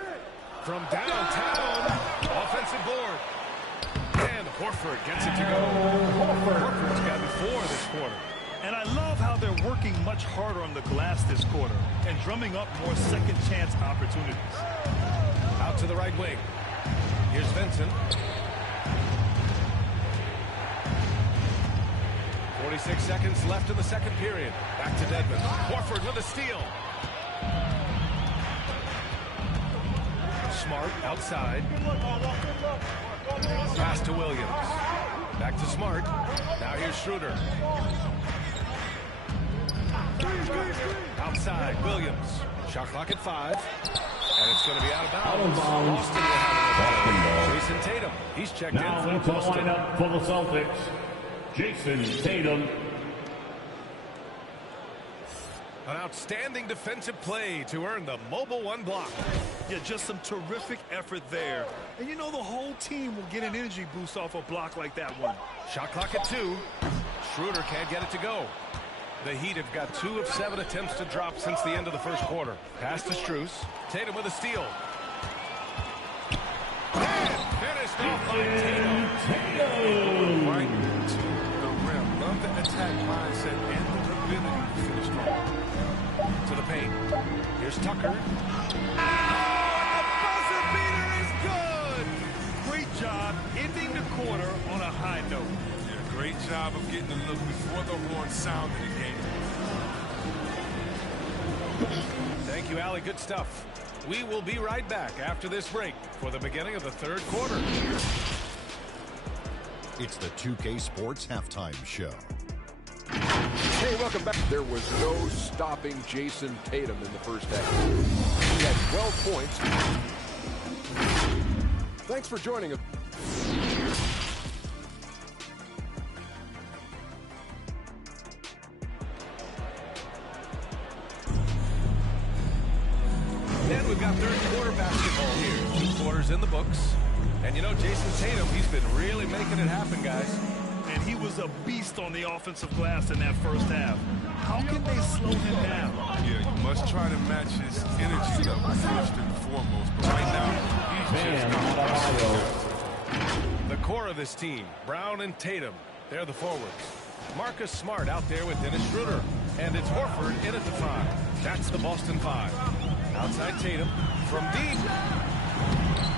From downtown. Offensive board. And Horford gets it to go. Horford's gotten 4 this quarter. And I love how they're working much harder on the glass this quarter and drumming up more second chance opportunities. Out to the right wing. Here's Vincent. 46 seconds left in the second period. Back to Dedmon. Horford with a steal. Smart outside. Pass to Williams. Back to Smart. Now here's Schroeder. Outside, Williams. Shot clock at 5. And it's going to be out of bounds. Boston will have it. Jason Tatum. He's checked Now in into for the Boston. lineup for the Celtics. Jason Tatum. An outstanding defensive play to earn the mobile 1 block. Yeah, just some terrific effort there. And you know the whole team will get an energy boost off a block like that one. Shot clock at 2. Schroeder can't get it to go. The Heat have got 2 of 7 attempts to drop since the end of the first quarter. Pass to Strus. Tatum with a steal. And finished off by Tatum. Right to the rim. Love the attack mindset and the ability to finish strong. To the paint. Here's Tucker. The buzzer beater is good. Great job ending the quarter on a high note. Yeah, great job of getting the look before the horn sounded again. Thank you, Allie. Good stuff. We will be right back after this break for the beginning of the third quarter. It's the 2K Sports Halftime Show. Hey, welcome back. There was no stopping Jason Tatum in the first half. He had 12 points. Thanks for joining us. And we've got third quarter basketball here. 2 quarters in the books. And you know, Jason Tatum, he's been really making it happen, guys. And he was a beast on the offensive glass in that first half. How can they slow him down? Yeah, you must try to match his energy level first and foremost. But right now, he's just The core of this team, Brown and Tatum, they're the forwards. Marcus Smart out there with Dennis Schroeder. And it's Horford in at the 5. That's the Boston 5. Outside Tatum from deep.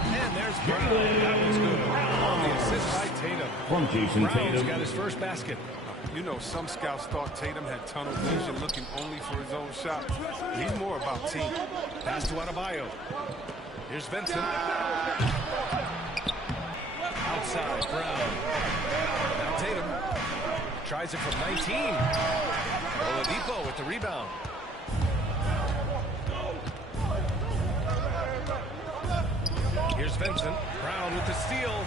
And there's Brown. That was good. On the assist by Tatum. From Jason Brown's Tatum. got his first basket. You know, some scouts thought Tatum had tunnel vision looking only for his own shot. He's more about team. Pass to Adebayo. Here's Vincent. Outside, Brown. Now Tatum. Tries it from 19. Oladipo with the rebound. Here's Vincent. Brown with the steal.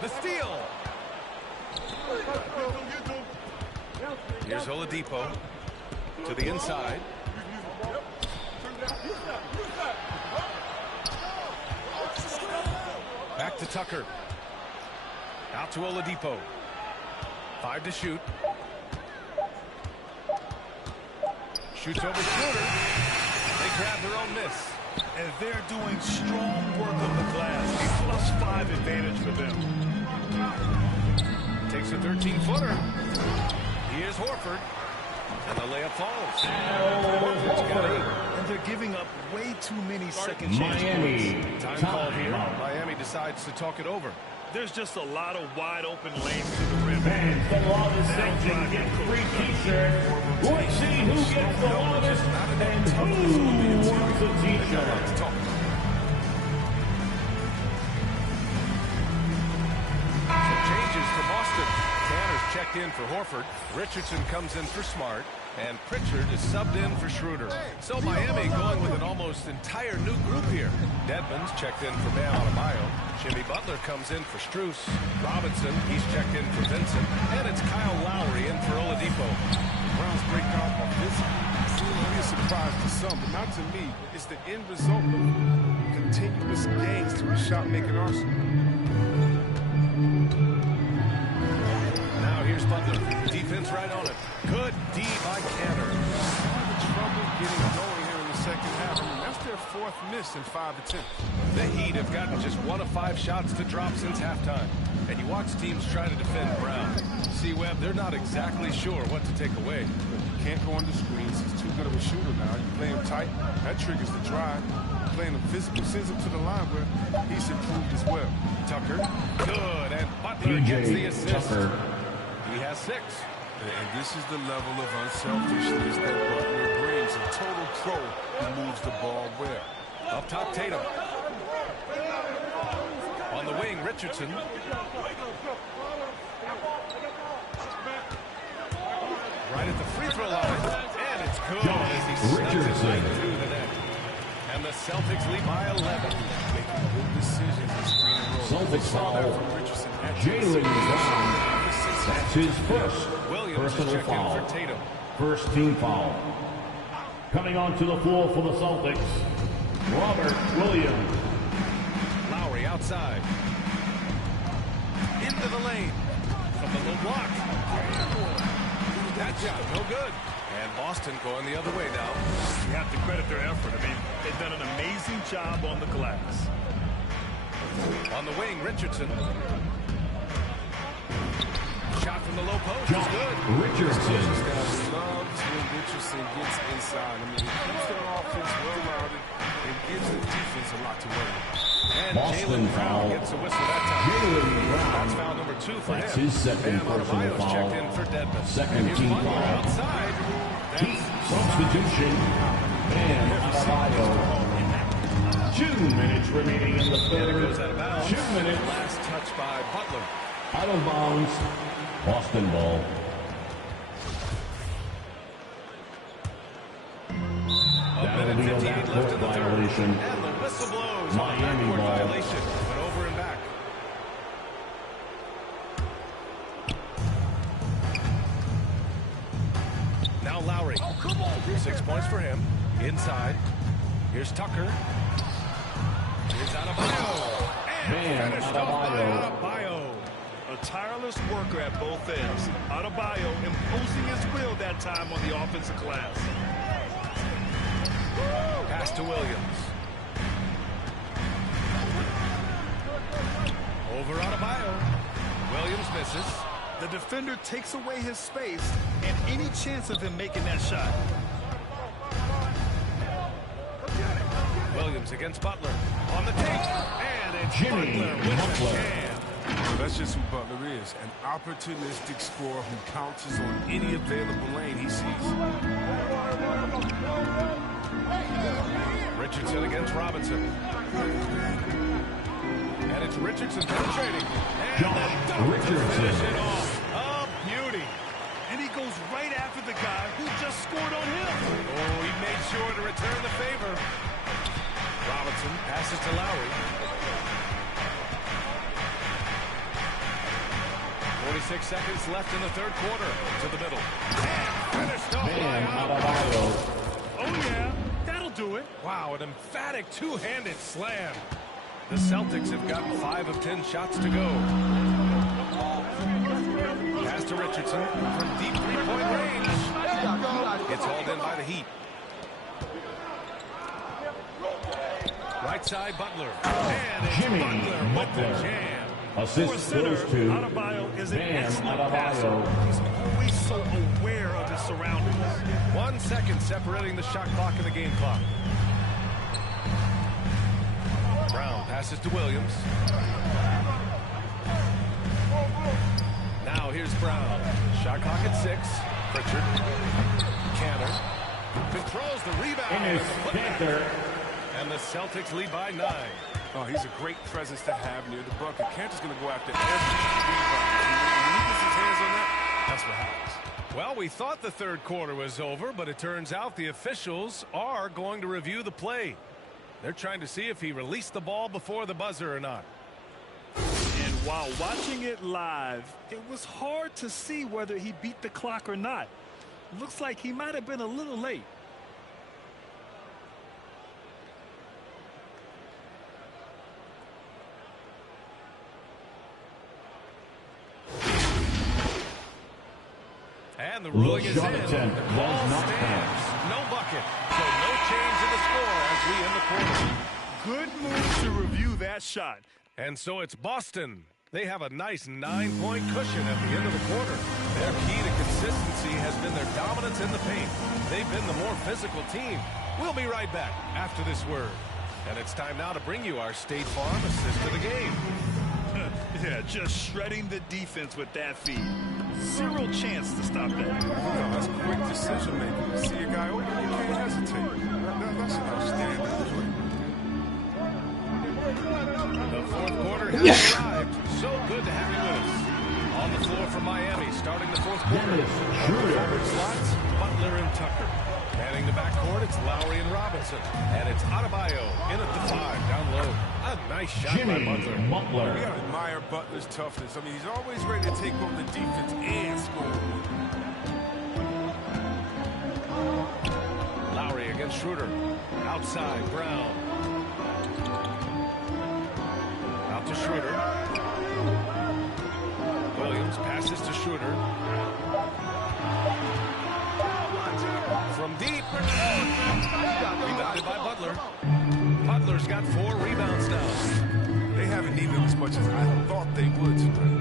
The steal. Here's Oladipo to the inside. Back to Tucker. Out to Oladipo. 5 to shoot. Shoots over Schroeder. They grab their own miss. And they're doing strong work on the glass. A +5 advantage for them. Takes a 13-footer. Here's Horford. And the layup falls. Horford's got 8. And they're giving up way too many second chance Miami. points. Time called here. Miami decides to talk it over. There's just a lot of wide open lanes to the rim. Fans, the longest Celtics get free t-shirt. Let's see who gets the longest and who wants a t-shirt. Some changes for Boston. Tanner's checked in for Horford. Richardson comes in for Smart. And Pritchard is subbed in for Schroeder. So Miami going with an almost entire new group here. Dedmon's checked in for Bam Adebayo. Jimmy Butler comes in for Strus. Robinson, he's checked in for Vincent. And it's Kyle Lowry in for Oladipo. Browns break out offensively. Seems to be a surprise to some, but not to me. It's the end result of continuous gains to a shot-making arsenal. Now here's Butler. Defense right on it. Good D by Canner. Having trouble getting going here in the second half. I mean, that's their 4th miss in 5 attempts. The Heat have gotten just 1 of 5 shots to drop since halftime. And you watch teams try to defend Brown. See, Webb, they're not exactly sure what to take away. You can't go under screens. He's too good of a shooter now. You play him tight, that triggers the drive. Playing him physical sends him to the line where he's improved as well. Tucker, good, and Butler gets the assist. Tucker. He has 6. And this is the level of unselfishness that Butler brings. A total pro who moves the ball well. Up top, Tatum. On the wing, Richardson. Right at the free throw line. And it's good as he snugs it right through the net. And the Celtics lead by 11. Making good decisions in screen and roll. Celtics foul. Jaylen Brown. That's his first personal foul. First team foul. Coming onto the floor for the Celtics, Robert Williams. Lowry outside. Into the lane. From the low block. That shot, no good. And Boston going the other way now. You have to credit their effort. I mean, they've done an amazing job on the glass. On the wing, Richardson. Shot from the low post. It's good. Richardson. This guy loves when Richardson gets inside. I mean, he keeps their offense well-rounded and gives the defense a lot to work with. And Boston Jaylen foul. Brown gets a whistle that time. Jaylen Brown. That's foul number 2 for That's him. his second Bam personal Adebayo's foul. checked in for Dedmon. Second Here's team Butler foul. outside. Heat substitution. Bam Adebayo. 2 minutes remaining in the And it third. goes out of bounds. 2 minutes. Last touch by Butler. Out of bounds. Boston ball. That'll be a backcourt violation. And the whistle blows. Miami Backcourt ball. violation. But over and back. Now Lowry. 6 points for him. Inside. Here's Tucker. Here's Adebayo. Man, Finished off by Adebayo. Adebayo. A tireless worker at both ends. Adebayo imposing his will that time on the offensive glass. Pass to Williams. Over Adebayo. Williams misses. The defender takes away his space and any chance of him making that shot. Williams against Butler. On the tape. And it's Jimmy Butler with Butler. the jam. Well, that's just who Butler is, an opportunistic scorer who pounces on any available lane he sees. Richardson against Robinson. And it's Richardson penetrating. And Josh they don't Richardson. finish it off. A beauty. And he goes right after the guy who just scored on him. Oh, he made sure to return the favor. Robinson passes to Lowry. 46 seconds left in the third quarter. To the middle. And finished off Man, by Adebayo. Oh, yeah. That'll do it. Wow, an emphatic two-handed slam. The Celtics have gotten 5 of 10 shots to go. Pass Pass to Richardson from deep three-point range. It's hauled in by the Heat. Right side, Butler. And it's Jimmy Butler with the jam. Assist goes to Adebayo is an Bam excellent Adebayo. passer. He's always so aware of his surroundings. 1 second separating the shot clock and the game clock. Brown passes to Williams. Now here's Brown. Shot clock at 6. Pritchard. Cantor. Controls the rebound. Cantor. And the Celtics lead by 9. Oh, he's a great presence to have near the bucket. Cantor's going to go after every rebound. When he gets his hands on that, that's what happens. Well, we thought the third quarter was over, but it turns out the officials are going to review the play. They're trying to see if he released the ball before the buzzer or not. And while watching it live, it was hard to see whether he beat the clock or not. Looks like he might have been a little late. And the ruling is in. The call stands. No bucket. So no change in the score as we end the quarter. Good move to review that shot. And so it's Boston. They have a nice 9-point cushion at the end of the quarter. Their key to consistency has been their dominance in the paint. They've been the more physical team. We'll be right back after this word. And it's time now to bring you our State Farm assist of the game. Yeah, just shredding the defense with that feed. Zero chance to stop that. Oh, that's quick decision making. You see a guy open, you can't hesitate. That's an outstanding play. The fourth quarter has arrived. So good to have you with us. On the floor for Miami, starting the fourth quarter. Forward slots, Butler and Tucker. Manning the backcourt, it's Lowry and Robinson. And it's Adebayo in at the 5, down low. A nice shot by Butler. We gotta admire Butler's toughness. I mean, he's always ready to take over the defense and score. Lowry against Schroeder. Outside, Brown. Out to Schroeder. Williams passes to Schroeder. From deep. Rebounded by Butler. Butler's got 4 rebounds now. They haven't needed as much as I thought they would tonight.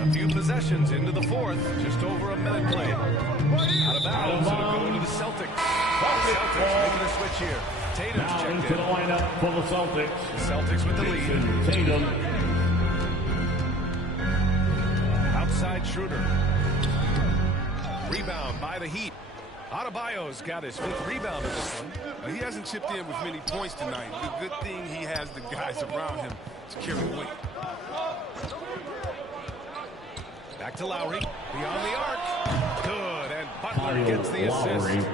A few possessions into the fourth. Just over a minute played. Out of bounds. It'll go to the Celtics. Celtics making a switch here. Tatum's Now checked into in. the lineup for the Celtics. The Celtics with the lead. Tatum. Outside Schroeder. Rebound by the Heat. Adebayo's got his 5th rebound in this one. He hasn't chipped in with many points tonight. The good thing he has the guys around him to carry the weight. Back to Lowry. Beyond the arc. Good. And Butler gets the assist.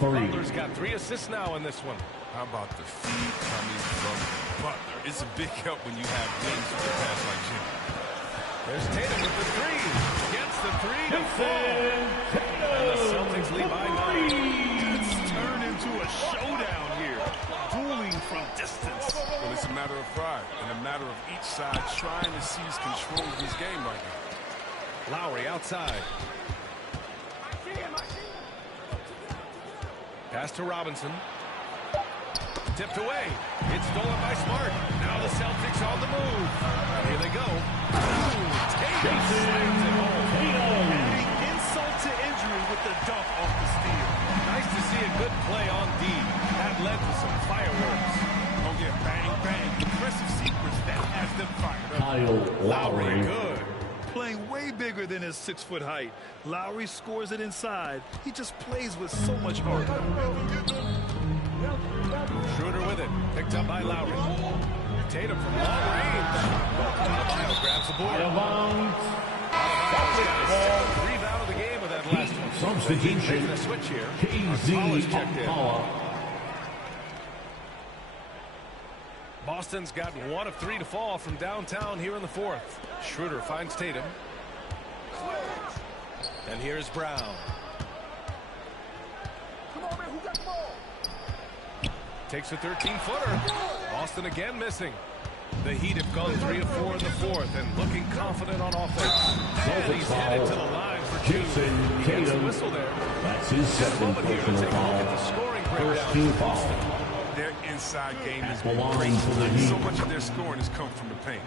Butler's got 3 assists now in this one. How about the feed coming from Butler? It's a big help when you have wings with a pass like Jimmy. There's Tatum with the 3. Gets the 3 to fall. And the Celtics lead by 9. It's turned into a showdown here. Dueling from distance. Well, it's a matter of pride and a matter of each side trying to seize control of this game right now. Lowry outside. Pass to Robinson. Tipped away. It's stolen by Smart. Now the Celtics on the move. Here they go. Tatum slams it home. Adding insult to injury with the dunk off the steal. Nice to see a good play on D. That led to some fireworks. Don't get bang, bang. Impressive sequence that has them fired up. Kyle Lowry. Good. Playing way bigger than his 6-foot height. Lowry scores it inside. He just plays with so much heart. Schroeder with it. Picked up by Lowry. Tatum from long range. Adebayo grabs the board. Adebayo's got his 7th rebound of the game with that last one. Substitution. Making a switch here. KZ checked in. Okpala. Boston's got 1 of 3 to fall from downtown here in the 4th. Schroeder finds Tatum. And here's Brown. Takes a 13-footer. Boston again missing. The Heat have gone 3 of 4 in the fourth and looking confident on offense. And he's headed to the line for two. He gets the whistle there. That's his second personal foul. First team foul. Their inside game has At the been line for the great. Heat. So much of their scoring has come from the paint.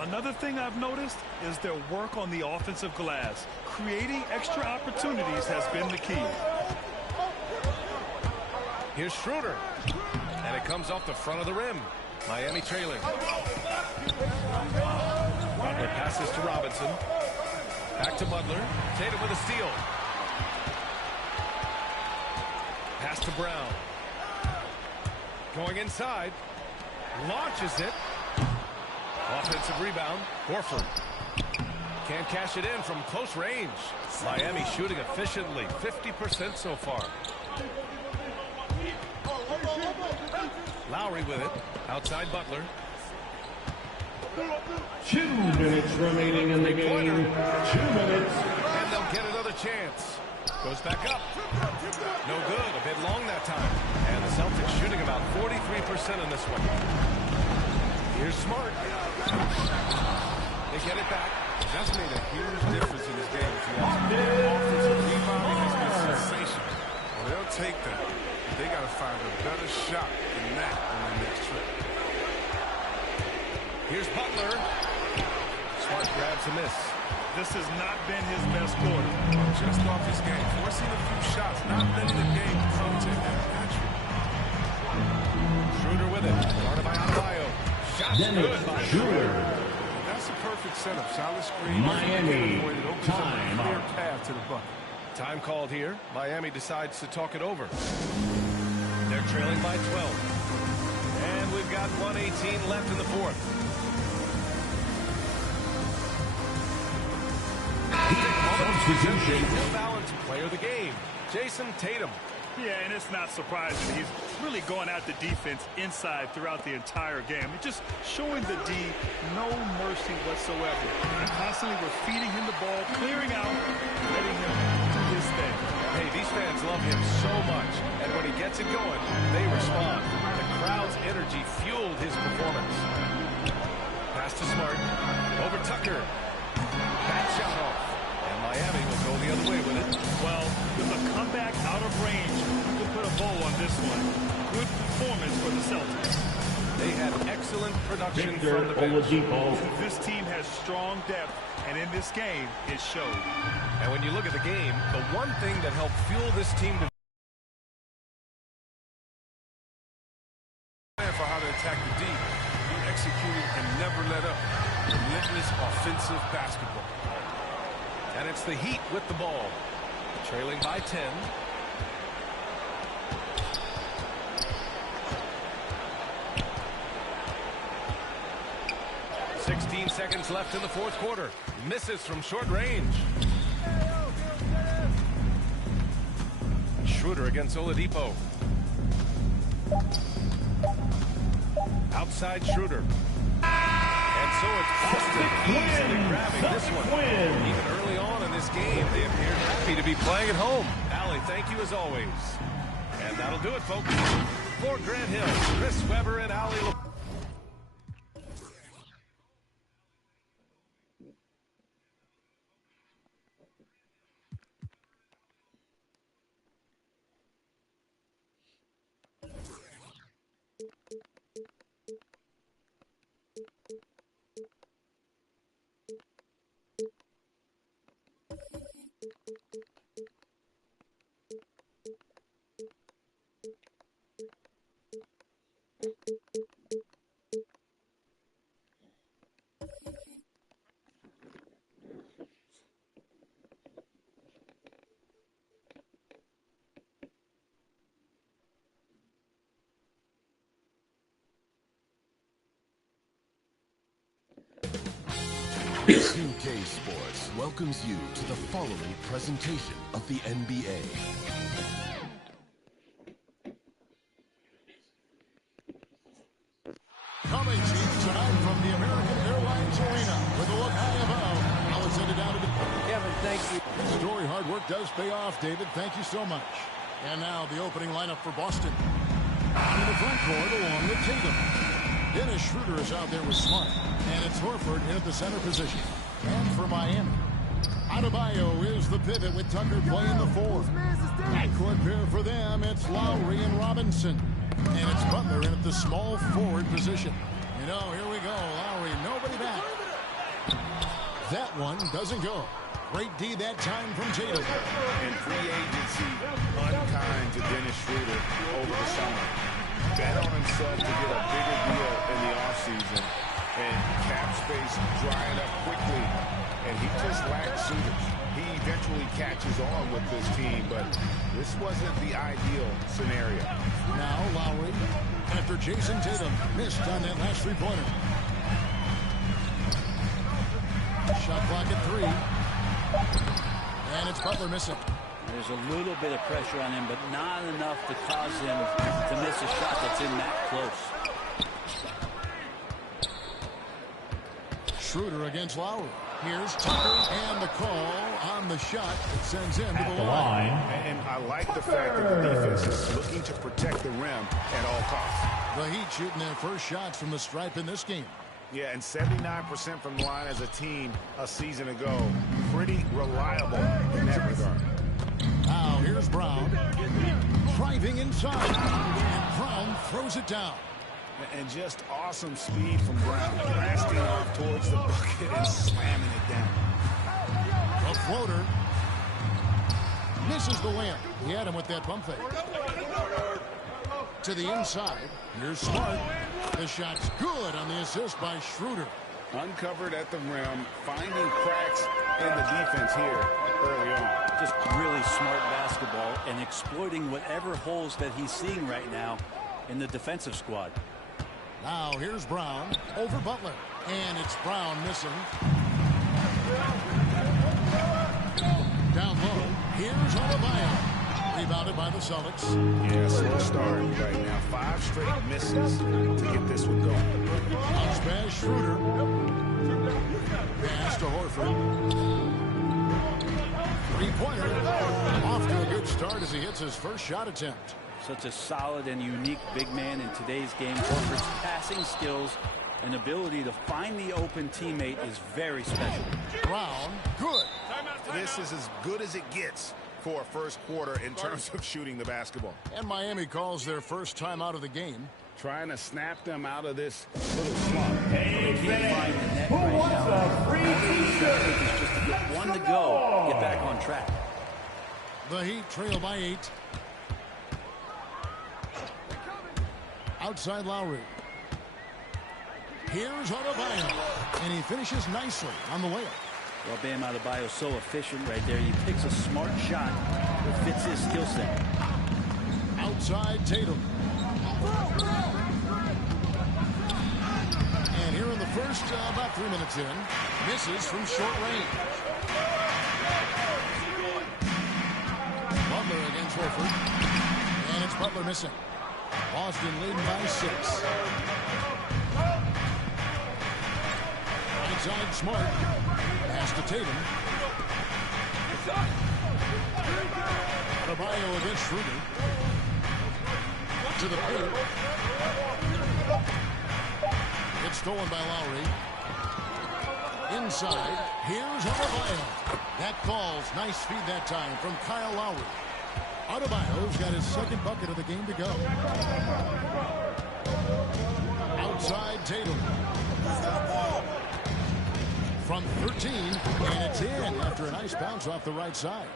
Another thing I've noticed is their work on the offensive glass. Creating extra opportunities has been the key. Here's Schroeder. And it comes off the front of the rim. Miami trailing. Butler passes to Robinson. Back to Butler. Tatum with a steal. Pass to Brown. Going inside. Launches it. Offensive rebound. Horford. Can't cash it in from close range. Miami shooting efficiently. 50% so far. Lowry with it. Outside Butler. 2 minutes remaining in the game. 2 minutes. And they'll get another chance. Goes back up. No good. A bit long that time. And the Celtics shooting about 43% in this one. Here's Smart. They get it back. That's made a huge difference in this game. If you ask me, their offensive rebounding has been sensational. Well, they'll take that. They got to find a better shot than that on the next trip. Here's Butler. Smart grabs a miss. This has not been his best quarter. Just off his game, forcing a few shots, not letting the game come to him naturally. Schroeder with it. Guarded by Adebayo. Shots good by Schroeder. That's a perfect setup. Solid screen. Miami, it opens time up a clear out. path to the bucket. Time called here. Miami decides to talk it over. They're trailing by 12. And we've got 1:18 left in the fourth. Substitution. No balance player of the game. Jason Tatum. Yeah, and it's not surprising. He's really going at the defense inside throughout the entire game. It's just showing the D no mercy whatsoever. And constantly we're feeding him the ball, clearing out, letting him do his thing. Hey, these fans love him so much. And when he gets it going, they respond. The crowd's energy fueled his performance. Pass to Smart. Over Tucker. Bad shot off. And Miami will go the other way with it. Well, with a comeback out of range, you can put a bow on this one. Good performance for the Celtics. They had excellent production Victor from the bench. Oladipo. This team has strong depth, and in this game, it showed. And when you look at the game, the one thing that helped fuel this team to For how to attack the D, he executed and never let up. Relentless offensive basketball. And it's the Heat with the ball. Trailing by 10. .16 seconds left in the fourth quarter. Misses from short range. Schroeder against Oladipo. Outside Schroeder. And so it's Boston easily grabbing this one. Even early on in this game, they appeared happy to be playing at home. Allie, thank you as always. And that'll do it, folks. For Grant Hill, Chris Webber, and Allie. Ps5 Sports welcomes you to the following presentation of the NBA. Coming to you tonight from the American Airlines Arena with a look high above. Now it's headed down to the... Kevin, thank you. Story hard work does pay off, David. Thank you so much. And now the opening lineup for Boston. In the front court along with Tatum. Dennis Schroeder is out there with Smart. And it's Horford in at the center position. And for Miami, Adebayo is the pivot with Tucker playing the 4. Backcourt pair for them, it's Lowry and Robinson. And it's Butler in at the small forward position. You know, here we go. Lowry, nobody back. That one doesn't go. Great D that time from Tatum. And free agency unkind to Dennis Schroeder over the summer. Bet on himself to get a bigger deal in the offseason. And cap space drying up quickly. And he just lacked suitors. He eventually catches on with this team, but this wasn't the ideal scenario. Now Lowry, after Jason Tatum missed on that last three-pointer. Shot clock at 3. And it's Butler missing. There's a little bit of pressure on him, but not enough to cause him to miss a shot that's in that close. Schroeder against Lowry. Here's Tucker, and the call on the shot that sends him to the line. And I like the fact that the defense is looking to protect the rim at all costs. The Heat shooting their first shots from the stripe in this game. Yeah, and 79% from the line as a team a season ago. Pretty reliable in that regard. Now here's Brown. Driving inside. And Brown throws it down. And just awesome speed from Brown. Blasting off towards the bucket and slamming it down. A floater. Misses the layup. He had him with that pump fake. To the inside. Here's Smart. The shot's good on the assist by Schroeder. Uncovered at the rim. Finding cracks in the defense here early on. Just really smart basketball and exploiting whatever holes that he's seeing right now in the defensive squad. Now here's Brown over Butler. And it's Brown missing. Down low. Here's Adebayo. Rebounded by the Celtics. Yeah, slow start right now. 5 straight misses to get this one going. Bounce pass Schroeder. Pass to Horford. Three-pointer. Off to a good start as he hits his first shot attempt. Such a solid and unique big man in today's game. Horford's passing skills and ability to find the open teammate is very special. Brown, good. This is as good as it gets for a first quarter in terms of shooting the basketball. And Miami calls their first time out of the game. Trying to snap them out of this little slump. They can't find the net right now. It's just to get one to go, get back on track. The Heat trail by 8. Outside Lowry. Here's Adebayo. And he finishes nicely on the layup. Well, Bam Adebayo is so efficient right there. He picks a smart shot that fits his skill set. Outside Tatum. And here in the first, about 3 minutes in, misses from short range. Butler against Horford. And it's Butler missing. Boston leading by 6. Inside Smart. Pass to Tatum. Adebayo against Schroeder. To the paint. It's stolen by Lowry. Inside. Here's Adebayo. That calls. Nice feed that time from Kyle Lowry. Adebayo's got his second bucket of the game to go. Outside Tatum. From 13, and it's in after a nice bounce off the right side.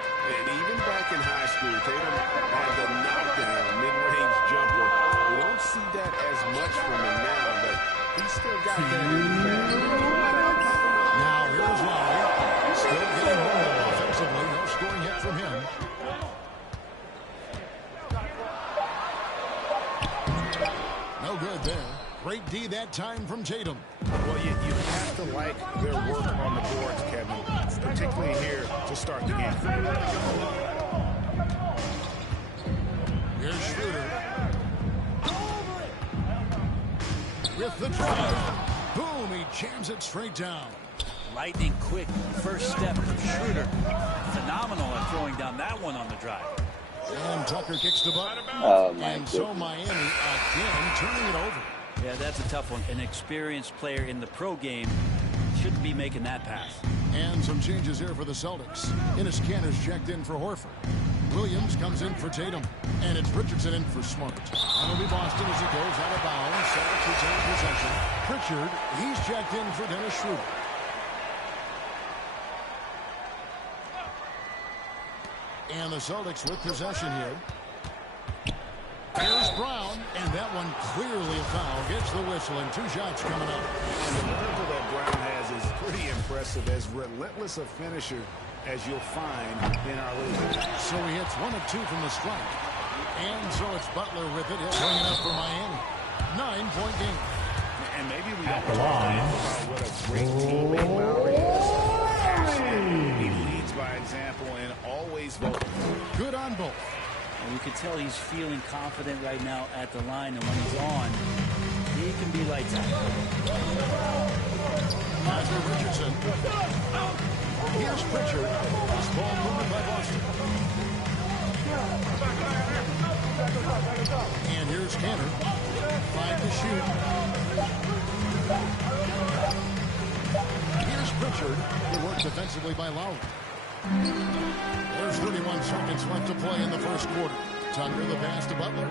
And even back in high school, Tatum had the knockdown mid-range jumper. We don't see that as much from him now, but he's still got that in the bag. Now here's Lowry. Still getting home offensively. No scoring hit from him. No good there. Great D that time from Tatum. Well, you have to like their work on the boards, Kevin, particularly here to start the game. Here's Schroeder. With the drive. Boom, he jams it straight down. Lightning quick first step from Schroeder. Phenomenal at throwing down that one on the drive. And Tucker kicks the butt. Oh, my and goodness. so Miami again turning it over. Yeah, that's a tough one. An experienced player in the pro game shouldn't be making that pass. And some changes here for the Celtics. Enes Kanter's checked in for Horford. Williams comes in for Tatum. And it's Richardson in for Smart. And it'll be Boston as he goes out of bounds. Celtics retain possession. Pritchard, he's checked in for Dennis Schroeder. And the Celtics with possession here. Here's Brown, and that one clearly a foul. Gets the whistle, and 2 shots coming up. And the vertical that Brown has is pretty impressive, as relentless a finisher as you'll find in our league. So he hits 1 of 2 from the strike. And so it's Butler with it. He'll bring it up for Miami. 9-point game. And maybe we don't talk enough about what a great teammate Lowry is. Passionate. He leads by example and always vocal. Good on both. And you can tell he's feeling confident right now at the line, and when he's on, he can be lights out. After Richardson. Here's Pritchard. This ball movement by Boston. And here's Kanter. 5 to shoot. Here's Pritchard. Good work defensively by Lowry. There's 31 seconds left to play in the first quarter. Tucker the pass to Butler.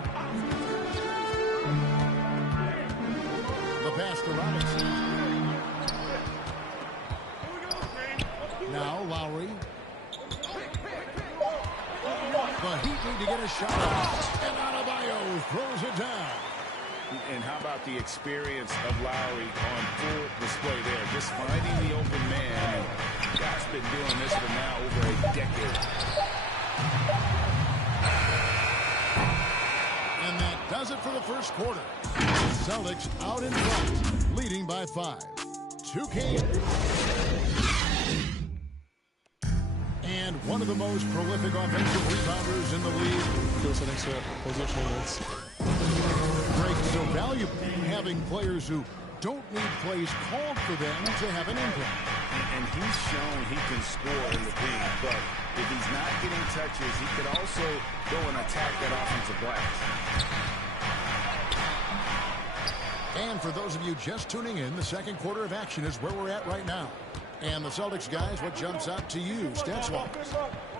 The pass to Robinson. Now Lowry. The Heat need to get a shot off. And Adebayo throws it down. And how about the experience of Lowry on full display there? Just finding the open man. Scott's been doing this for now over a decade. And that does it for the first quarter. Celtics out in front, leading by 5. 2K. And one of the most prolific offensive rebounders in the league. Break so valuable, having players who don't need plays called for them to have an impact. And he's shown he can score in the paint, but if he's not getting touches, he could also go and attack that offensive glass. And for those of you just tuning in, the second quarter of action is where we're at right now. And the Celtics guys, what jumps out to you, stats-wise?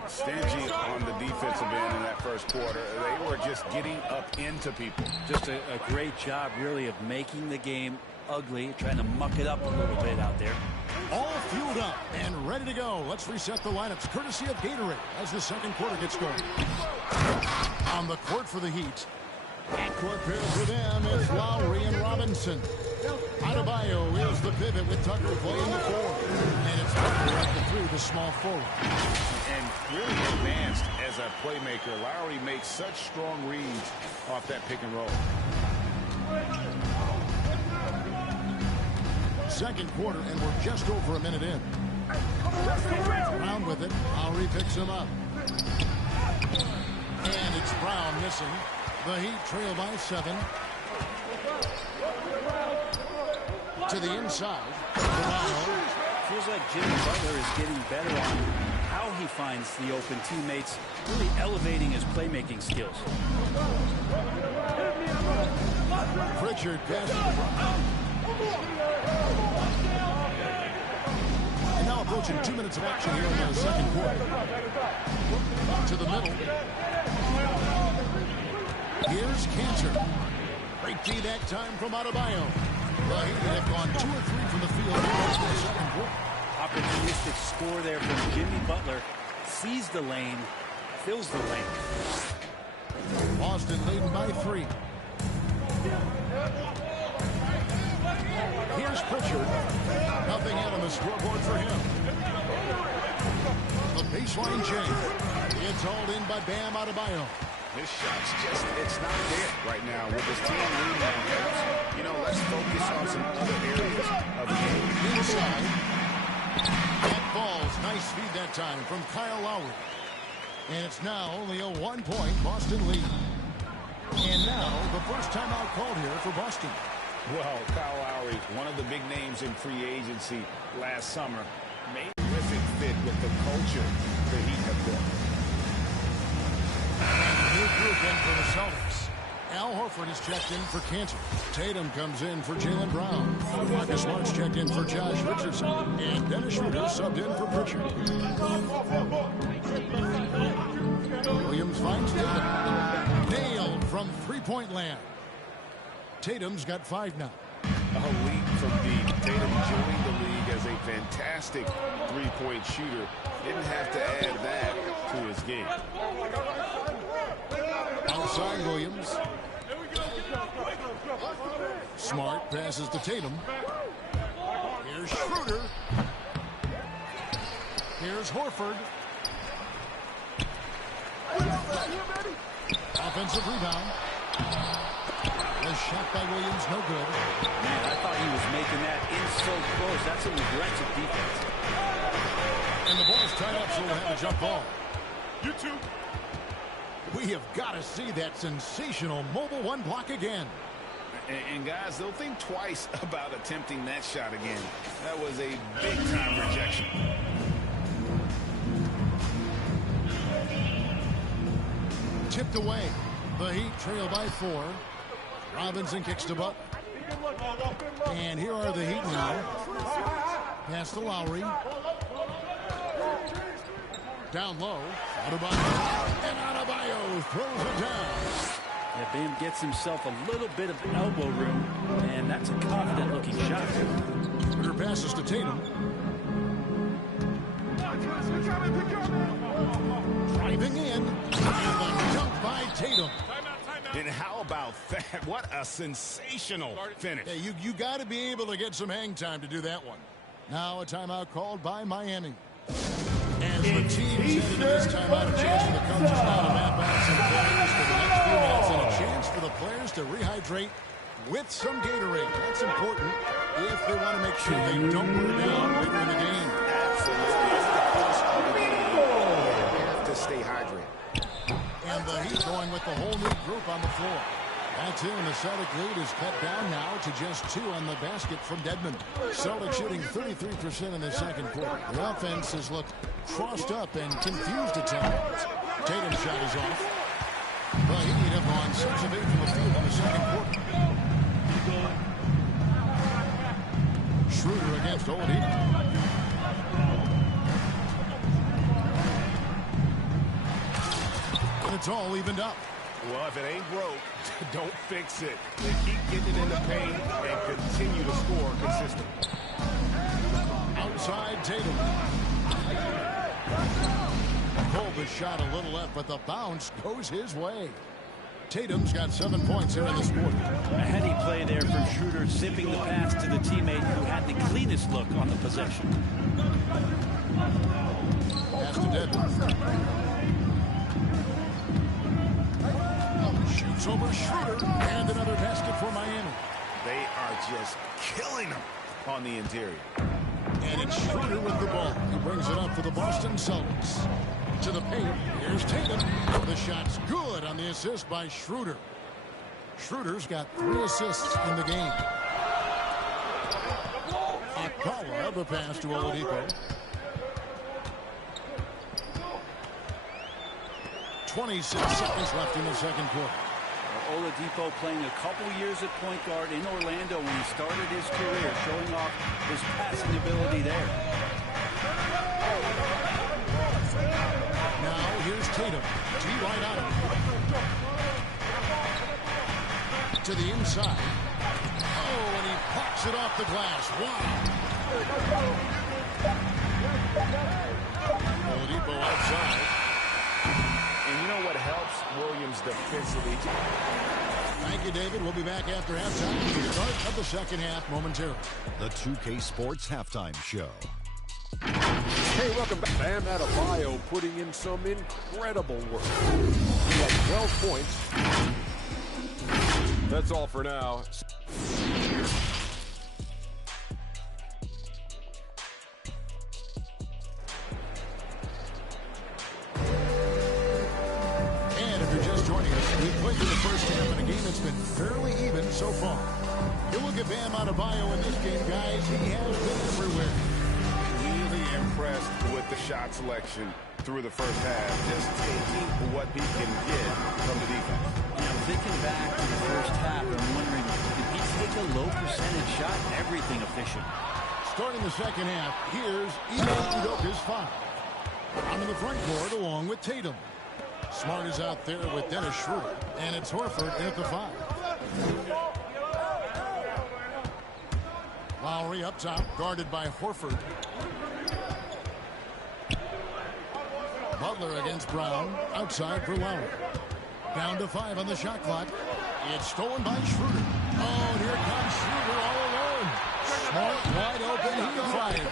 Stingy on the defensive end in that first quarter. They were just getting up into people. Just a great job, really, of making the game ugly, trying to muck it up a little bit out there. All fueled up and ready to go. Let's reset the lineups, courtesy of Gatorade, as the second quarter gets going. On the court for the Heat. At court pair for them is Lowry and Robinson. Adebayo is the pivot with Tucker playing the 4. And it's Tucker up through the small forward. And really advanced as a playmaker. Lowry makes such strong reads off that pick and roll. Second quarter, and we're just over a minute in. Brown with it. Lowry picks him up. And it's Brown missing. The Heat trail by 7. To the inside. Feels like Jimmy Butler is getting better on how he finds the open teammates, really elevating his playmaking skills. Pritchard passes. And now approaching 2 minutes of action here in the second quarter. To the middle. Here's Kanter. Great D that time from Adebayo. The Heat have gone 2 or 3 from the field in the second quarter. Opportunistic score there from Jimmy Butler. Sees the lane, fills the lane. Boston leading by 3. Here's Pritchard. Nothing out on the scoreboard for him. The baseline change. It's hauled in by Bam Adebayo. His shot's just, it's not there right now with his team leading that games. You know, let's focus on some other areas of the game. Inside. That falls. Nice feed that time from Kyle Lowry. And it's now only a 1-point Boston lead. And now the first timeout called here for Boston. Well, Kyle Lowry, one of the big names in free agency last summer, made a terrific fit with the culture the Heat have built. New group in for the Celtics. Al Horford is checked in for Cantor. Tatum comes in for Jaylen Brown. Marcus Smart's checked in for Josh Richardson. And Dennis Schroeder subbed in for Pritchard. Williams finds Tatum. Nailed from three-point land. Tatum's got 5 now. A leap from deep. Tatum joined the league as a fantastic three-point shooter. Didn't have to add that to his game. Outside Williams. Smart passes to Tatum. Here's Schroeder. Here's Horford. Offensive rebound. A shot by Williams, no good. Man, I thought he was making that in so close. That's some aggressive defense. And the ball's tied up, so we'll have a jump ball. You two. We have got to see that sensational mobile one block again. And guys, they'll think twice about attempting that shot again. That was a big-time rejection. Tipped away. The Heat trail by 4. Robinson kicks to Butler. And here are the Heat now. Pass to Lowry. Down low. Adebayo. And Adebayo throws it down. Yeah, Bam gets himself a little bit of elbow room, and that's a confident-looking shot. Schroeder passes to Tatum. Driving in. And the dunk by Tatum. And how about that? What a sensational finish. Yeah, you got to be able to get some hang time to do that one. Now a timeout called by Miami. As the team headed to this timeout, a chance for the coaches now to map out some plays for the next few minutes and a chance for the players to rehydrate with some Gatorade. That's important if they want to make sure they don't put it down later in the game. Absolutely. They have to stay hydrated. And the Heat going with the whole new group on the floor. That's it, and the Celtic lead is cut down now to just 2 on the basket from Dedmon. Celtic shooting 33% in the second quarter. The offense has looked crossed up and confused at times. Tatum's shot is off. The Heat have gone 6 of 8 from the field in the second quarter. Schroeder against Oladipo. And it's all evened up. Well, if it ain't broke, don't fix it. They keep getting it in the paint and continue to score consistently. Outside Tatum. Pulled the shot a little left, but the bounce goes his way. Tatum's got 7 points here in this quarter. A heady play there from Schroeder, zipping the pass to the teammate who had the cleanest look on the possession. Pass to Dedmon. Shoots over Schroeder, and another basket for Miami. They are just killing them on the interior. And it's Schroeder with the ball. He brings it up for the Boston Celtics. To the paint, here's Tatum. The shot's good on the assist by Schroeder. Schroeder's got 3 assists in the game. Akala, the pass to Oladipo. 26 seconds left in the second quarter. Oladipo playing a couple years at point guard in Orlando when he started his career, showing off his passing ability there. Now here's Tatum. T-right out of it. To the inside. Oh, and he pops it off the glass. Wow. Oladipo outside. And you know what helps Williams defensively? Thank you, David. We'll be back after halftime. The start of the second half momentarily. The 2K Sports Halftime Show. Hey, welcome back. Bam Adebayo putting in some incredible work. He had 12 points. That's all for now. We've played in the first half in a game that's been fairly even so far. You look at Bam Adebayo in this game, guys. He has been everywhere. Really impressed with the shot selection through the first half. Just taking what he can get from the defense. Yeah, thinking back to the first half, I'm wondering, did he take a low percentage shot? Everything efficient. Starting the second half, here's Ime Udoka's 5. On to the front court along with Tatum. Smart is out there with Dennis Schroeder. And it's Horford in at the 5. Lowry up top, guarded by Horford. Butler against Brown, outside for Lowry. Down to 5 on the shot clock. It's stolen by Schroeder. Oh, and here comes Schroeder all alone. Smart, wide open, he fired.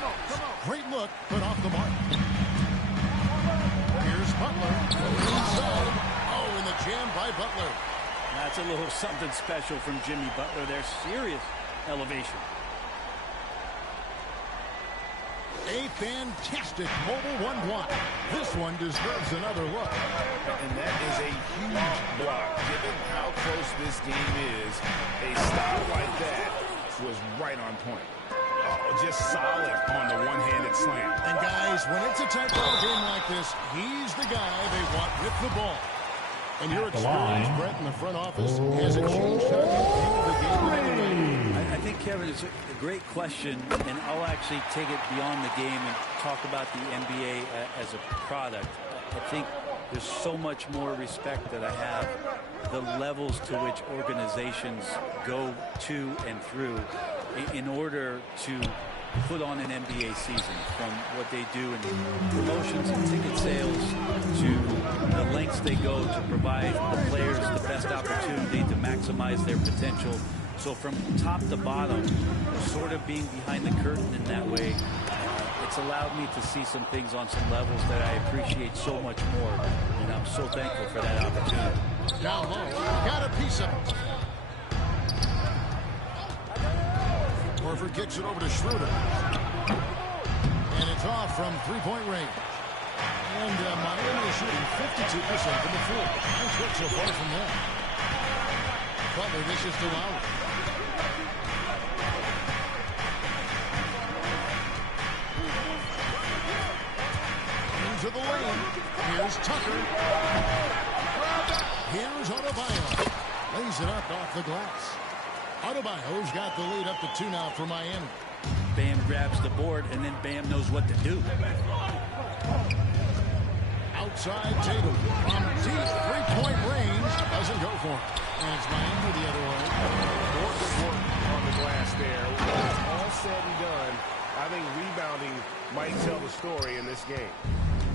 Great look, but off the mark. Here's Butler. Inside. Oh, and the jam by Butler. That's a little something special from Jimmy Butler there. Serious elevation. A fantastic mobile one block. This one deserves another look. And that is a huge block. Given how close this game is, a stop like that was right on point. Oh, just solid on the one-handed slam. And guys, when it's a tight ball game like this, he's the guy they want with the ball. And your experience, Brett, in the front office, has it changed how you view the game in any way? I think, Kevin, it's a great question, and I'll actually take it beyond the game and talk about the NBA as a product. I think there's so much more respect that I have, the levels to which organizations go to and through in order to put on an NBA season, from what they do in promotions and ticket sales to the lengths they go to provide the players the best opportunity to maximize their potential. So from top to bottom, sort of being behind the curtain in that way, it's allowed me to see some things on some levels that I appreciate so much more, and I'm so thankful for that opportunity. Down low, got a piece of it. Horford kicks it over to Schroeder. And it's off from three-point range. And Miami is shooting 52% from the floor. Nice work so far from there. Butler dishes to Lowry. Into the lane. Here's Tucker. Here's Adebayo. Lays it up off the glass. Adebayo's got the lead up to 2 now for Miami. Bam grabs the board, and then Bam knows what to do. Outside Tatum from deep three-point range. Doesn't go for it. And it's Miami the other way. More good work on the glass there. When it's all said and done, I think rebounding might tell the story in this game.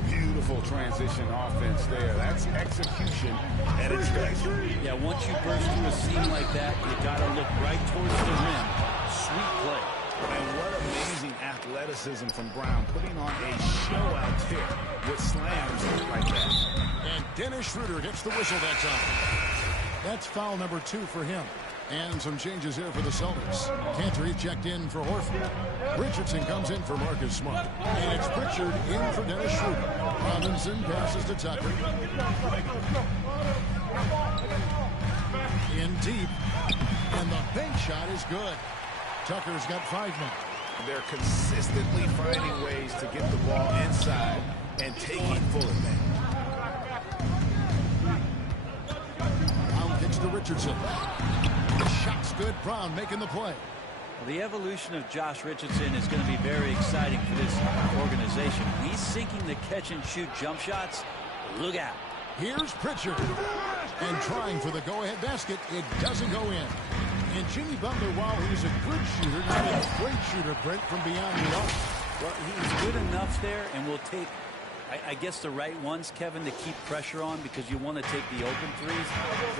Beautiful transition offense there. That's execution at its best. Yeah, once you burst through a seam like that, you got to look right towards the rim. Sweet play. And what amazing athleticism from Brown, putting on a show out there with slams like that. And Dennis Schroeder gets the whistle that time. That's foul number 2 for him. And some changes here for the Celtics. Cantor checked in for Horford. Richardson comes in for Marcus Smart. And it's Pritchard in for Dennis Schroeder. Robinson passes to Tucker. In deep. And the bank shot is good. Tucker's got 5 now. They're consistently finding ways to get the ball inside and taking full advantage. Brown kicks to Richardson. The shot's good. Brown making the play. The evolution of Josh Richardson is going to be very exciting for this organization. He's sinking the catch-and-shoot jump shots. Look out. Here's Pritchard. And trying for the go-ahead basket. It doesn't go in. And Jimmy Butler, while he's a good shooter, not a great shooter, Brent, from beyond the arc. Well, he's good enough there, and will take, I guess, the right ones, Kevin, to keep pressure on, because you want to take the open threes.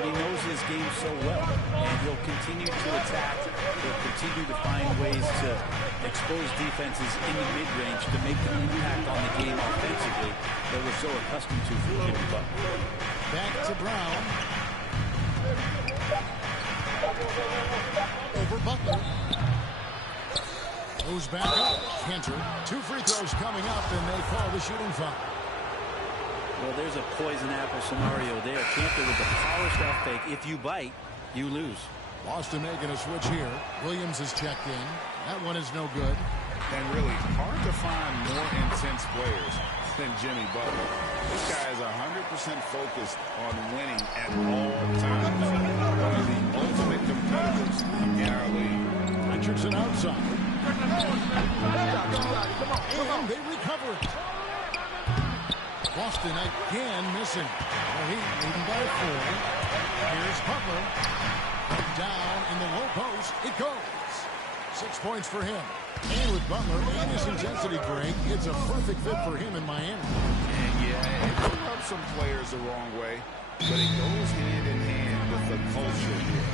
He knows his game so well, and he'll continue to attack. He'll continue to find ways to expose defenses in the mid-range to make an impact on the game offensively that we're so accustomed to from Jimmy Butler. Back to Brown. Over Butler. Goes back up. Cantor. 2 free throws coming up, and they call the shooting foul. Well, there's a poison apple scenario there. Cantor with the polished off fake. If you bite, you lose. Boston making a switch here. Williams is checked in. That one is no good. And really hard to find more intense players than Jimmy Butler. This guy is 100% focused on winning at all times. One of the ultimate competitors in our league. Richardson outside. And they recover it. Boston again missing. The Heat leading by 4. Here's Butler. Down in the low post. It goes. 6 points for him. And with Butler and his intensity break, it's a perfect fit for him in Miami. And yeah, it can rub some players the wrong way, but it goes hand in hand with the culture here.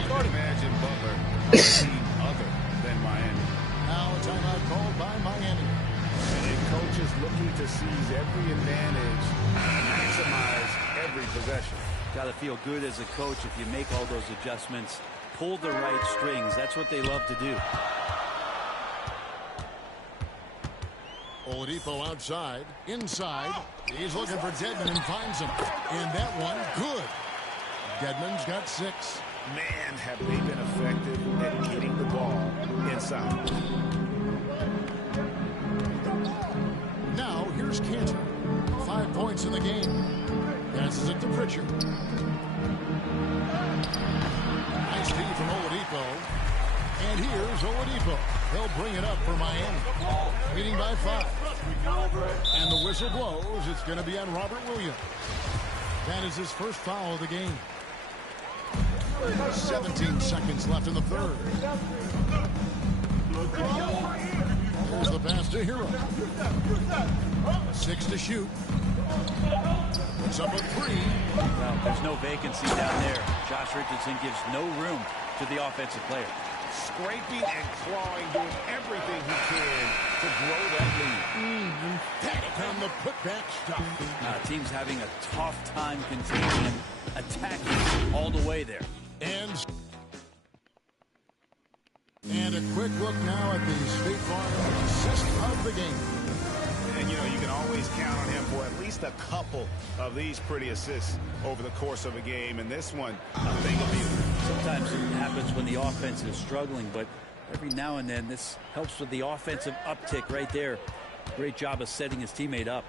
You can imagine Butler on a team other than Miami. Now a timeout called by Miami. And a coach is looking to seize every advantage, maximize every possession. Got to feel good as a coach if you make all those adjustments, pull the right strings. That's what they love to do. Oladipo outside, inside. He's looking for Dedmon and finds him. And that one, good. Dedmon's got 6. Man, have they been effective at getting the ball inside. Now, here's Cantor. 5 points in the game. Passes it to Pritchard. Nice feed from Oladipo. And here's Oladipo. He'll bring it up for Miami. Leading by 5. And the whistle blows. It's going to be on Robert Williams. That is his first foul of the game. 17 seconds left in the third. There's the pass to Hero. 6 to shoot. Puts up a 3. Well, there's no vacancy down there. Josh Richardson gives no room to the offensive player. Scraping and clawing, doing everything he can to grow that lead. Emphatic on the putback stuff. Team's having a tough time containing him, attacking all the way there. And a quick look now at the State Farm assist of the game. And, you know, you can always count on him for at least a couple of these pretty assists over the course of a game. And this one, a thing of beauty. Sometimes it happens when the offense is struggling, but every now and then this helps with the offensive uptick right there. Great job of setting his teammate up.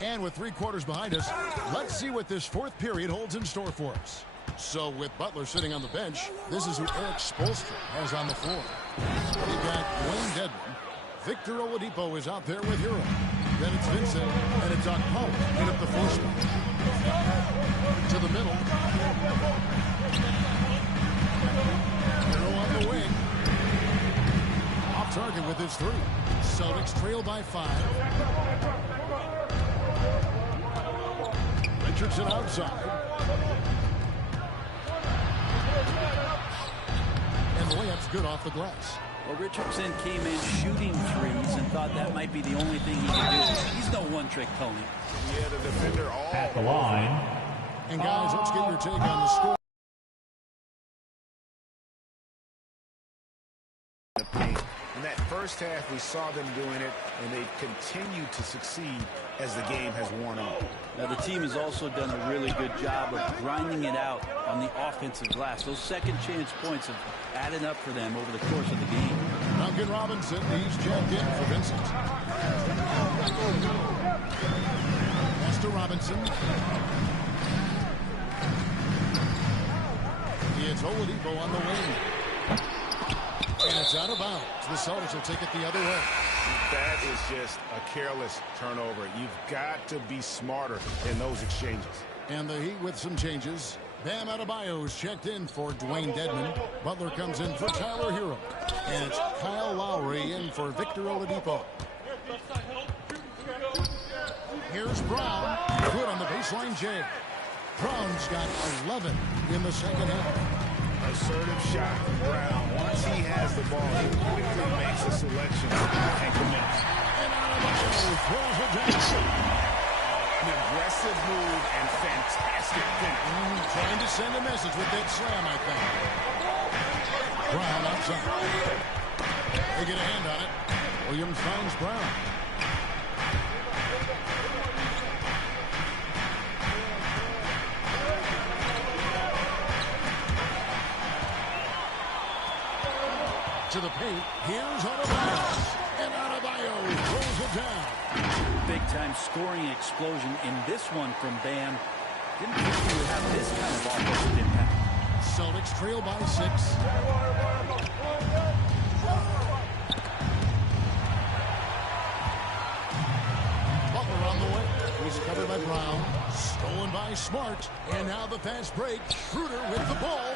And with 3 quarters behind us, let's see what this 4th period holds in store for us. So with Butler sitting on the bench, this is who Eric Spoelstra has on the floor. We've got Dwayne Dedmon. Victor Oladipo is out there with Hero. Then it's Vincent, and it's Akpom in at the 4 spot. To the middle. Hero on the wing. Off target with his 3. Celtics trail by 5. Richardson outside. And the layup's good off the glass. Well, Richardson came in shooting threes and thought that might be the only thing he could do. He's no one-trick pony. Yeah, the defender all at the line. And guys, let's get your take on the score. In that first half, we saw them doing it, and they've continued to succeed as the game has worn on. Now, the team has also done a really good job of grinding it out on the offensive glass. Those second chance points have added up for them over the course of the game. Duncan Robinson, he's checked in for Vincent. Pass to Robinson. It's Oladipo on the wing. And it's out of bounds. The Celtics will take it the other way. That is just a careless turnover. You've got to be smarter in those exchanges. And the Heat with some changes. Bam Adebayo is checked in for Dwayne Dedmon. Butler comes in for Tyler Hero. And it's Kyle Lowry in for Victor Oladipo. Here's Brown. Good on the baseline J. Brown's got 11 in the second half. Assertive shot from Brown. Once he has the ball, he quickly makes a selection and commits. And Adebayo throws it down. An aggressive move and fantastic finish. Trying to send a message with that slam, I think. Brown outside. They get a hand on it. Williams finds Brown. To the paint. Here's Adebayo. And Adebayo throws it down. big-time scoring explosion in this one from Bam. Didn't think he would have this kind of offensive impact. Celtics trail by 6. Butler on the way. He's covered by Brown. Stolen by Smart. And now the fast break. Schroeder with the ball.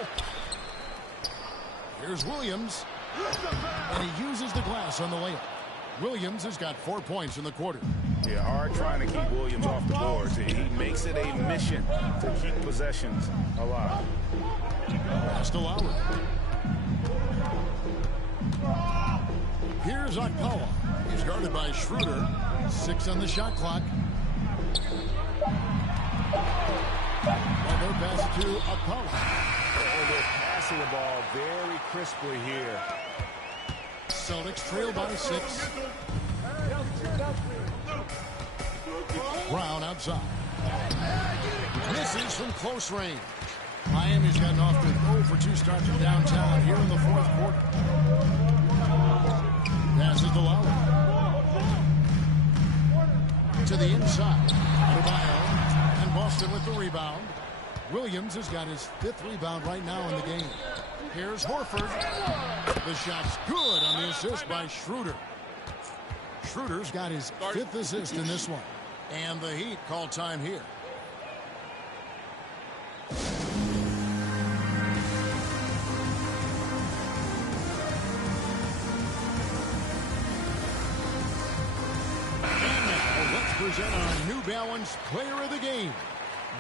Here's Williams. And he uses the glass on the layup. Williams has got 4 points in the quarter. Yeah, hard trying to keep Williams off the boards. He makes it a mission to keep possessions alive. Pass to Lowry. Here's Akawa. He's guarded by Schroeder. 6 on the shot clock. And they'll pass it to Akawa. And they're passing the ball very crisply here. Celtics trail by 6. Brown outside. Misses from close range. Miami's gotten off to an 0-for-2 start from downtown here in the fourth quarter. Passes to Lowry. To the inside. Adebayo. And Boston with the rebound. Williams has got his 5th rebound right now in the game. Here's Horford. The shot's good on the assist by Schroeder. Schroeder's got his 5th assist in this one. And the Heat call time here. And now let's present our New Balance Player of the Game,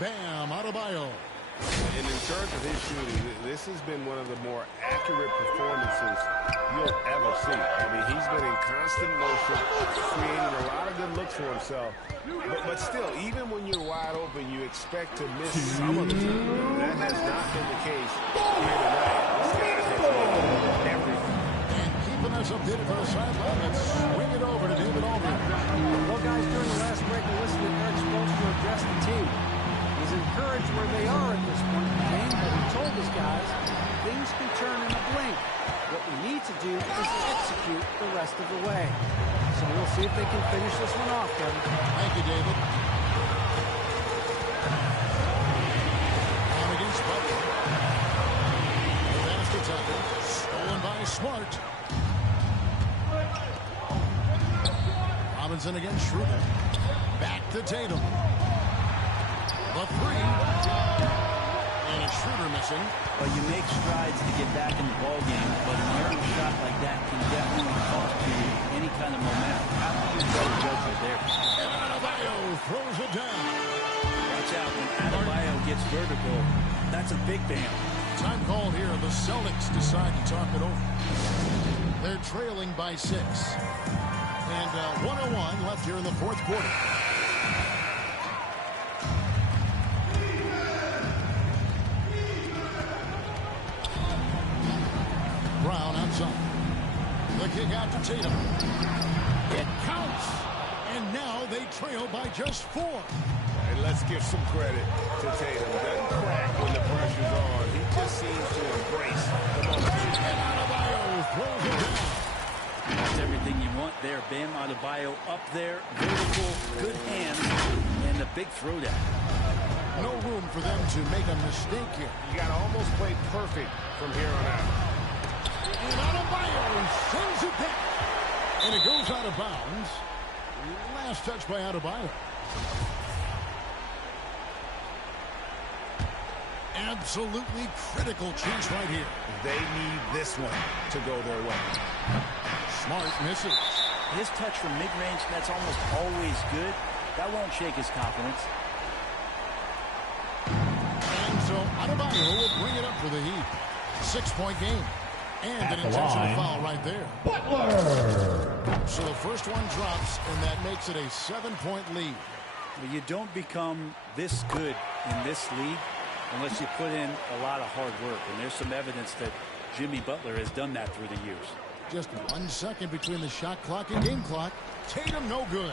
Bam Adebayo. And in terms of his shooting, this has been one of the more accurate performances you'll ever see. I mean, he's been in constant motion, creating a lot of good looks for himself. But still, even when you're wide open, you expect to miss some of the time. That has not been the case here tonight. This guy has made everything. And keeping us updated for the sideline, let's swing it over to David Aldridge. Well, guys, during the last break, we listened to Eric Spoelstra address the team. He's encouraged where they are at this point in the game, but he told his guys things can turn in a blink. What we need to do is execute the rest of the way. So we'll see if they can finish this one off, Kevin. Thank you, David. On against Butler. The pass to Tucker. Stolen by Smart. Robinson against Schroeder. Back to Tatum. The 3. And a Schroeder missing. Well, you make strides to get back in the ballgame, but an early shot like that can definitely cost you any kind of momentum. How do you judge it there? And Adebayo throws it down. Watch out when Adebayo gets vertical. That's a big bam. Time called here. The Celtics decide to talk it over. They're trailing by 6. And 1:01 left here in the fourth quarter. Brown outside. The kick out to Tatum. It counts. And now they trail by just 4. And let's give some credit to Tatum. Doesn't crack when the pressure's on. He just seems to embrace the moment. And Adebayo throws it down. That's everything you want there. Bam Adebayo up there, vertical, good hands, and a big throw down. No room for them to make a mistake here. You got to almost play perfect from here on out. And Adebayo sends it back. And it goes out of bounds. Last touch by Adebayo. Absolutely critical chance right here. They need this one to go their way. Smart misses. His touch from mid-range, that's almost always good. That won't shake his confidence. And so Adebayo will bring it up for the Heat. 6-point game. And an intentional foul right there. Butler. So the first one drops, and that makes it a 7-point lead. Well, you don't become this good in this league unless you put in a lot of hard work. And there's some evidence that Jimmy Butler has done that through the years. Just 1 second between the shot clock and game clock. Tatum no good.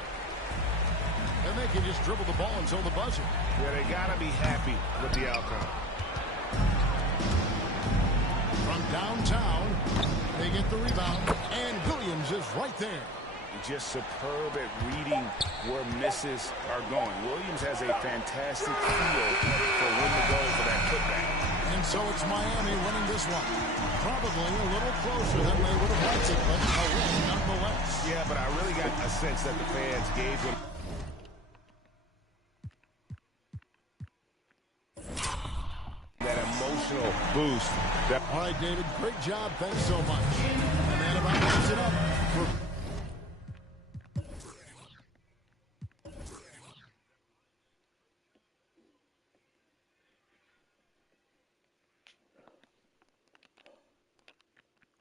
And they can just dribble the ball until the buzzer. Yeah, they got to be happy with the outcome. From downtown, they get the rebound, and Williams is right there. just superb at reading where misses are going. Williams has a fantastic feel for when to go for that putback. And so it's Miami winning this one. Probably a little closer than they would have liked it, but a win nonetheless. Yeah, but I really got a sense that the fans gave them that emotional boost. All right, David, great job. Thanks so much. And that about wraps it up for